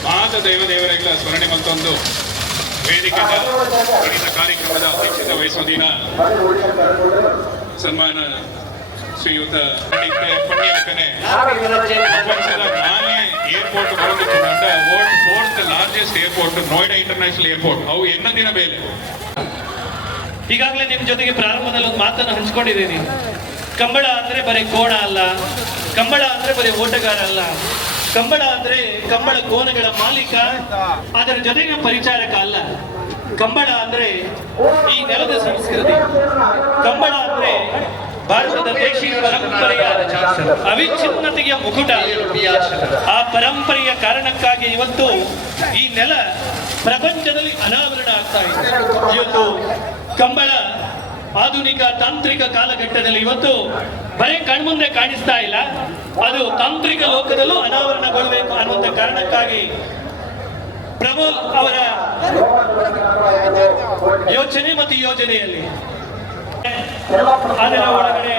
ಮಾತ ದೈವದೇವರೆಗಳ ಸ್ಮರಣೆ ಮತ್ತೊಂದು ವೇದಿಕೆಯ ಗಣಿತ ಕಾರ್ಯಕ್ರಮದ ಅಧ್ಯಕ್ಷತೆ ವಹಿಸುವುದಿನ ಸನ್ಮಾನ ಶ್ರೀಯುತ ಪುಣ್ಯಕನೆ ಪ್ರಪಂಚದ 4ನೇ ಏರ್ಪೋರ್ಟ್ ಬರೋದಕ್ಕೆ fourth largest airport Noida international airport. ಅವು ಎನ್ನದಿನ ಬೇಲೆ. ಈಗಾಗಲೇ ನಿಮ್ಮ ಜೊತೆಗೆ ಪ್ರಾರಂಭದಲ್ಲಿ ಒಂದು ಮಾತನ್ನು ಹಂಚ್ಕೊಂಡಿದ್ದೀನಿ. ಕಂಬಳ ಅಂದ್ರೆ ಬರೀ ಕೋಣ ಅಲ್ಲ, ಕಂಬಳ ಅಂದ್ರೆ ಬರೀ ಓಟಗಾರ ಅಲ್ಲ, ಕಂಬಳ ಅಂದ್ರೆ ಕಂಬಳ ಕೋಣಗಳ ಮಾಲೀಕ, ಅದರ ಜೊತೆಗೆ ಪರಿಚಾರಕ ಅಲ್ಲ. ಕಂಬಳ ಅಂದ್ರೆ ಈ ನೆಲದ ಸಂಸ್ಕೃತಿ. ಕಂಬಳ ಅಂದ್ರೆ ಭಾರತದ ದೇಶೀಯ ಪರಂಪರೆಯ ಅವಿಚ್ಛಿನ್ನತೆಯ ಮುಕುಟ. ಆ ಪರಂಪರೆಯ ಕಾರಣಕ್ಕಾಗಿ ಇವತ್ತು ಈ ನೆಲ ಪ್ರಪಂಚದಲ್ಲಿ ಅನಾವರಣ ಆಗ್ತಾ ಇದೆ. ಇವತ್ತು ಕಂಬಳ ಆಧುನಿಕ ತಾಂತ್ರಿಕ ಕಾಲಘಟ್ಟದಲ್ಲಿ ಇವತ್ತು ಬರೀ ಕಣ್ಮುಂದೆ ಕಾಣಿಸ್ತಾ ಇಲ್ಲ, ಅದು ತಾಂತ್ರಿಕ ಲೋಕದಲ್ಲೂ ಅನಾವರಣಗೊಳ್ಳಬೇಕು ಅನ್ನುವಂಥ ಕಾರಣಕ್ಕಾಗಿ ಪ್ರಮೋಲ್ ಅವರ ಯೋಚನೆ ಮತ್ತು ಯೋಜನೆಯಲ್ಲಿ ಅದರ ಒಳಗಡೆ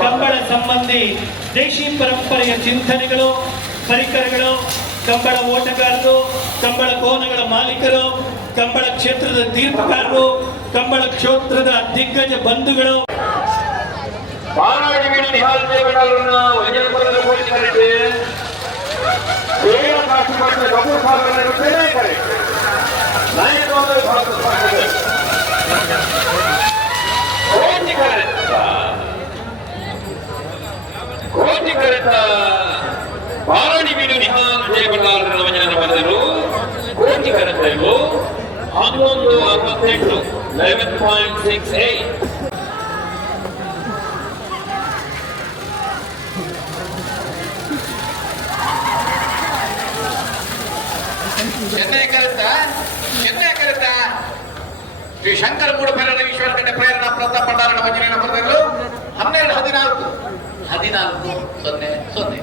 ಕಂಬಳ ಸಂಬಂಧಿ ದೇಶಿ ಪರಂಪರೆಯ ಚಿಂತನೆಗಳು, ಪರಿಕರಗಳು, ಕಂಬಳ ಓಟಗಾರರು, ಕಂಬಳ ಕೋನಗಳ ಮಾಲೀಕರು, ಕಂಬಳ ಕ್ಷೇತ್ರದ ತೀರ್ಪುಗಾರರು, ಕಂಬಳ ಕ್ಷೇತ್ರದ ದಿಗ್ಗಜ ಬಂಧುಗಳು, ಬಾರಾಣಿ ಬೀಡು ನಿಹಾಲ್ ಜಯಬಳ್ಳಾರರ ವಚನದ ಬರೆದರು. ಕೋಟಿ ಕರೆತರು 11:68 11.68. ಚೆನ್ನೈ ಕರೆತ ಶ್ರೀ ಶಂಕರ ಮೂಡಪೆರಡ ಈಶ್ವರ ಕಡೆ ಪ್ರೇರಣಾ ಪ್ರತಾಪ್ ಭಂಡಾರನ ವಚನ ಬರೆದರು 12-14-0-0.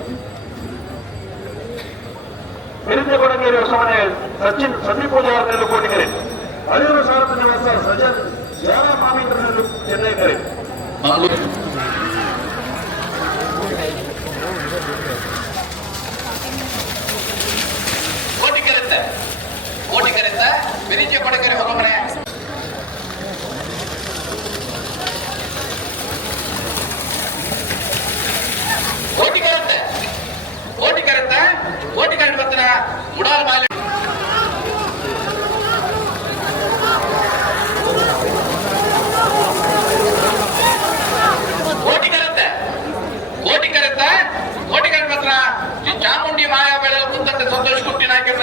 ವಿರುದ್ಧ ಕೊಡಗೇರಿ ಹೊಸಮನೆ ಸಚಿನ್ ಸಂದೀಪ್ ಪೂಜಾರನ್ನು ಕೋಟಿಗೆರೆ, ಹರಿಯೂರು ಸಾರಥ ನಿವಾಸ ಸಜನ್ ಜಯ ಮಾಮೀಂದ್ರನನ್ನು ಚೆನ್ನೈ ಕರೆ. ಕೋಟಿಕೆರೆತ್ತ ವಿರಿಜ ಕೊಡಗೆರೆ ಹೊರಮನೆ ಕೋಟಿಕೆರೆ ಬರ್ತಾನ ಮುಡಾಲ್ ಮಾಲೆ ಕೋಟಿಕೆರೆ ಬರ್ತಾನ ಚಾಮುಂಡಿ ಮಾಯಾ ಬೆಳೆ ಕುಂತಂತೆ ಸಂತೋಷ್ ಕುಟ್ಟಿ ನಾಯಕರು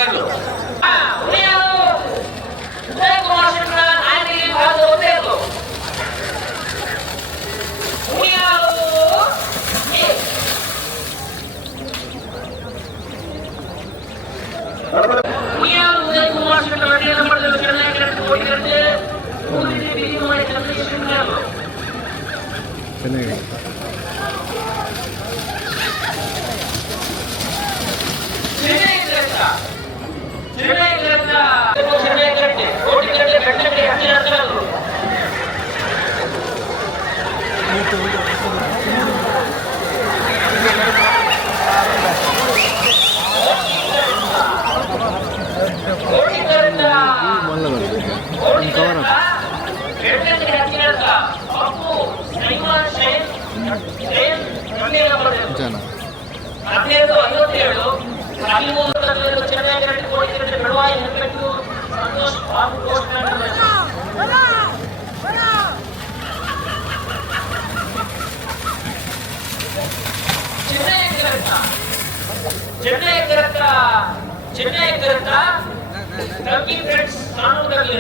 ಕಲ್ಕಿ ಫ್ರೆಂಡ್ಸ್ ಕಾನೂನುಗಳಲ್ಲಿ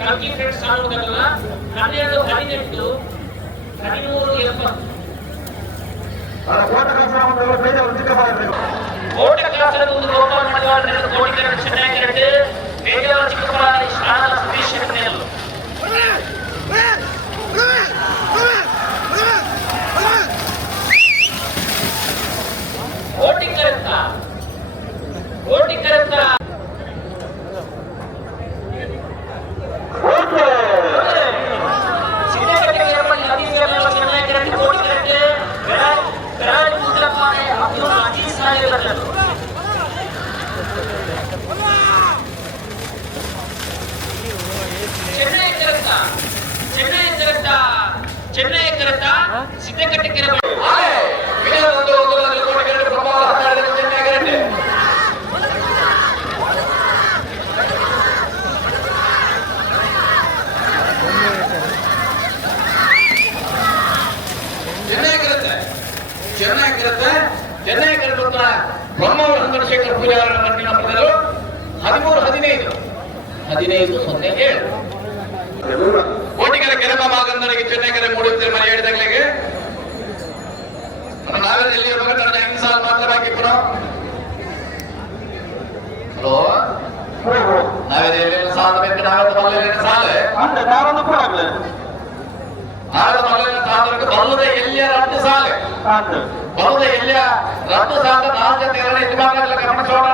ಕಲ್ಕಿ ಫ್ರೆಂಡ್ಸ್ ಕಾನೂನುಗಳಲ್ಲ 12, 18, 13, 70 ಕೋಟ ಕ್ಲಾಸರ ಒಂದು ಓಪನ್ ಮಾಡಿದ ಕೋಟಿ ಚೆನ್ನಾಗಿರುತ್ತೆ ಬೇಜಾರ ಚಿಕ್ಕಬಳ್ಳಾಪುರ ಶಾಲಾ ಸುರೇಶ್ ವೋಟಿಂಗ್ ಕರೆಂತ ಚೆನ್ನೈ ಕರೆತ ಸಿದ್ದಕಟ್ಟೆ ಕೆರೆ ಚೆನ್ನೈ ಕರೆತ ಬ್ರಹ್ಮವರ ಚಂದ್ರಶೇಖರ್ ಪೂಜಾರ ಮಟ್ಟಿನ ಪಡೆದರು 13-15-15-07 ಕೋಟಿಗೆರೆ ಕೆರೆ ಮಾಗಂದನಿಗೆ ಚೆನ್ನೈ ಕೆರೆ ಮೂಡುತ್ತೆ ಮನೆ ಹೇಳಿದಾಗಲಿಗೆ ನಾವೇ ಎಲ್ಲಿ ಇರುವಾಗ ನನ್ನ 5 ಸಾಲ ಮಾತ್ರ ಬಾಕಿ ಪುರ ಹಲೋ ನಾವೇ ಎಲ್ಲಿ ಸಾಲ ಬೇಕು ನಾವೇ ಮಲ್ಲೇನ ಸಾಲ ನಾವೊಂದು ಕೂಡ ನಾವೇ ಮಲ್ಲೇನ ಸಾಲಕ್ಕೆ ಬಲ್ಲದೆ ಎಲ್ಲಿಯ ರದ್ದು ಸಾಲ ಬಲ್ಲದೆ ಎಲ್ಲಿಯ ರದ್ದು ಸಾಲ 4 ಜೊತೆ 2 ಯಜಮಾನರೆಲ್ಲ ಗಮನಿಸೋಣ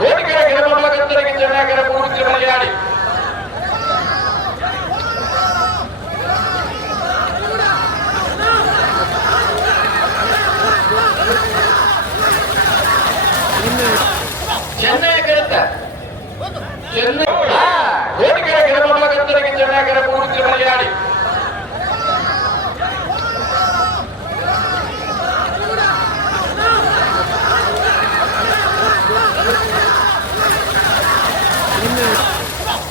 ಕೋಟಿಗೆರೆ ಕೆರೆ ಮಾಗಂದನಿಗೆ ಚೆನ್ನೈ ಕೆರೆ ಮೂಡುತ್ತೆ ಮನೆಯಾಡಿ ಚೆನ್ನೈ ಕರೆತ ಚೆನ್ನೈ ಕೋಟಿಗೆರೆ ಕೆರೆ ಮಾಗಂದನಿಗೆ ಚೆನ್ನೈ ಕೆರೆ ಮೂಡುತ್ತೆ ಮನೆಯಾಡಿ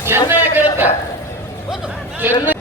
ಚೆನ್ನೈ ಕರೆತ ಚೆನ್ನೈ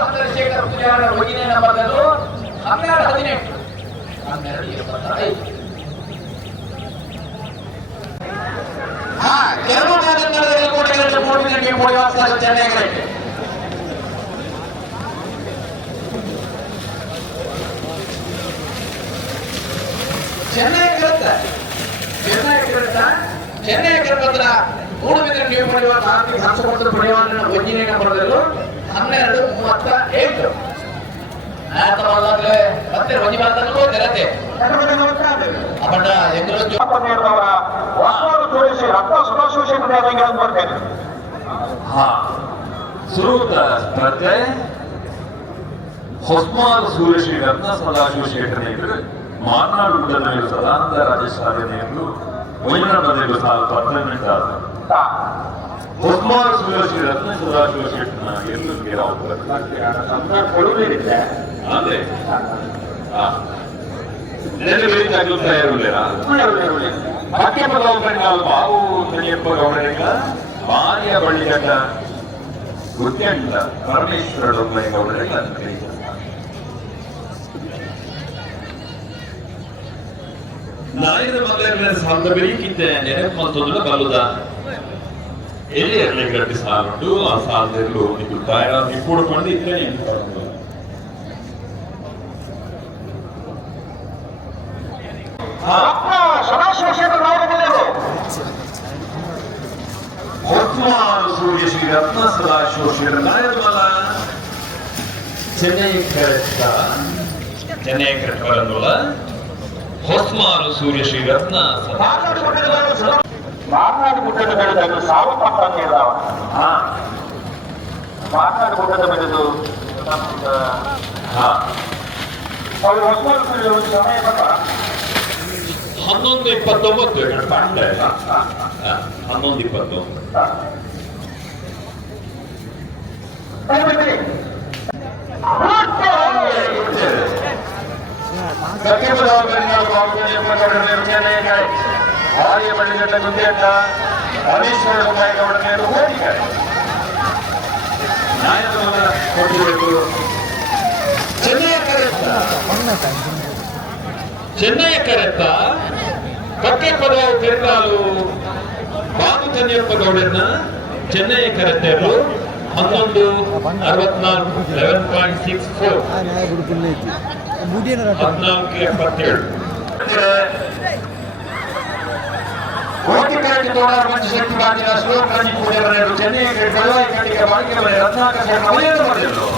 ಚಂದ್ರಶೇಖರ್ ಪೂಜಾರ ಒಗಿನೇ ನಂಬರ್ಗಳು 12-18 12-25 ಕೆಲವು ಕಾಲದಲ್ಲಿ ಕೋಟೆಗಳಲ್ಲಿ ಮೂಡಿನಲ್ಲಿ ಪೋಯವಾಸ ಚೆನ್ನೈಗಳಿಗೆ ಚೆನ್ನೈ ಕರ್ಪತ್ರ 3 ದಿನ ನೀವು ಪಡೆಯುವ ಆರ್ಥಿಕ ಸಂಸ್ಥೆ ಪಡೆಯುವ ಒಗಿನೇ ನಂಬರ್ಗಳು 12-37 ಮತ್ತೆ ಒಂಜಿ ಮಾತನ್ನು ತೆರತೆ ಅಪಟ ಎಂಗ್ರ ಸುರೂತ ಪ್ರತೆ ಹೊಸ್ಮಾಲ್ ಸೂರ್ಯಶ್ರೀ ರತ್ನ ಸದಾಶಿವಶೇಖರನೆಯರು ಮಾರ್ನಾಡು ಸದಾನಂದ ರಾಜೇಶ್ವರನೆಯರು ವೈನ ಬದಲು ಸಾಲ 18 ಆದ ಹೊಸ್ಮಾಲ್ ಸೂರ್ಯಶ್ರೀ ರತ್ನ ಸದಾಶಿವಶೇಖರನ ಎಲ್ಲೂ ಕೊಡುವುದಿಲ್ಲ ಅಂದ್ರೆ ಅತ್ಯಪ್ಪ ಗೌರ್ಮೆಂಟ್ ಬಾವು ತನಿಯಪ್ಪ ಗೌಡರಿಗ ಭಾರ್ಯ ಬಳ್ಳಿಗಡ್ಡ ಗುತ್ಯಂಡ ಪರಮೇಶ್ವರ ಡೊಮ್ಮಯ್ಯ ಗೌಡರಿಗ ನಾಯಿನ ಮಗಳ ಸಾಲದ ಬೆಳಕಿದ್ದೆ ನೆನಪು ಮತ್ತೊಂದು ಬಲ್ಲುದ ಎಲ್ಲಿ ಎರಡನೇ ಗಂಟೆ ಸಾಲುಂಟು ಆ ಸಾಲದಲ್ಲೂ ನೀವು ತಾಯ ನೀವು ಕೂಡ್ಕೊಂಡು ಇದ್ರೆ ಸೂರ್ಯ ಶ್ರೀ ರತ್ನ ಸದಾಶಿವ ಶ್ರೀ ನಾಯಕಮಲ ಚೆನ್ನೈ ಕರೆಕ್ಟ್ ಹೊಸ್ಮಾರು ಸೂರ್ಯ ಶ್ರೀ ರತ್ನ ಮಾರ್ನಾಡು ಗುಡ್ಡದ ಬೆಳೆದನ್ನು ಸಾವು ಪಕ್ಕಕ್ಕೆ ಇದ್ದಾವ ಮಾರ್ನಾಡು ಗುಡ್ಡದ ಬೆಳೆದು ಅವರು ಹೊಸ ಸಮಯ ಪಕ್ಕ 11:29 ಪಾಂಡ 11:29 ಆರ್ಯ ಬಳ್ಳಿಗಡ್ಡ ಗುಂಡಿಯಣ್ಣ ಹರೀಶ್ವರ ಗೌಡನೇರು ಹೋಗಿದ್ದಾರೆ ಚೆನ್ನೈ ಕರೆತ್ತ ಕಕ್ಕೆ ಪದವು ತಿರುಗಾಲು ಬಾಬು ಚೆನ್ನಪ್ಪ ಗೌಡರನ್ನ ಚೆನ್ನೈ ಕರೆತ್ತರು 11:64 11.64 14:77 ಕೋಟಿಕಾಟಿ ತೋಡಾರ ಮಂಚ ಶಕ್ತಿ ಬಾಗಿನ ಶ್ಲೋಕ ರಂಜಿ ಪೂಜಾರರು ಚೆನ್ನೈ ಬೆಳವಾಯಿ ಕಟ್ಟಿಗೆ ಬಾಗಿನ ರತ್ನಾಕರ ನವಯನ ಮಾಡಿದರು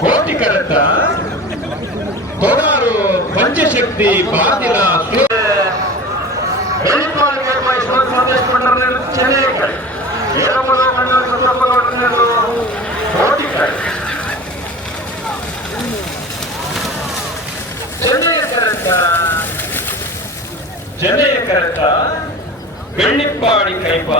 ಕೋಟಿ ಕರೆತ್ತ ತೋಡಾರು ಪಂಚಶಕ್ತಿ ಬಾದಿಲ ಬೆಳ್ಳಿಪಾಲಿಗೆ ಮೈಸೂರು ಸಂದೇಶ ಮಂಡಲದಲ್ಲಿ ಚೆನ್ನೈ ಕಡೆ ಏರಮಲ ಮಂಡಲ ಕೋಟಿಕಾಟಿ ಚೆನ್ನೈ ಕರೆತ್ತ ಬೆಳ್ಳಿಪ್ಪಾಡಿ ಕೈಪ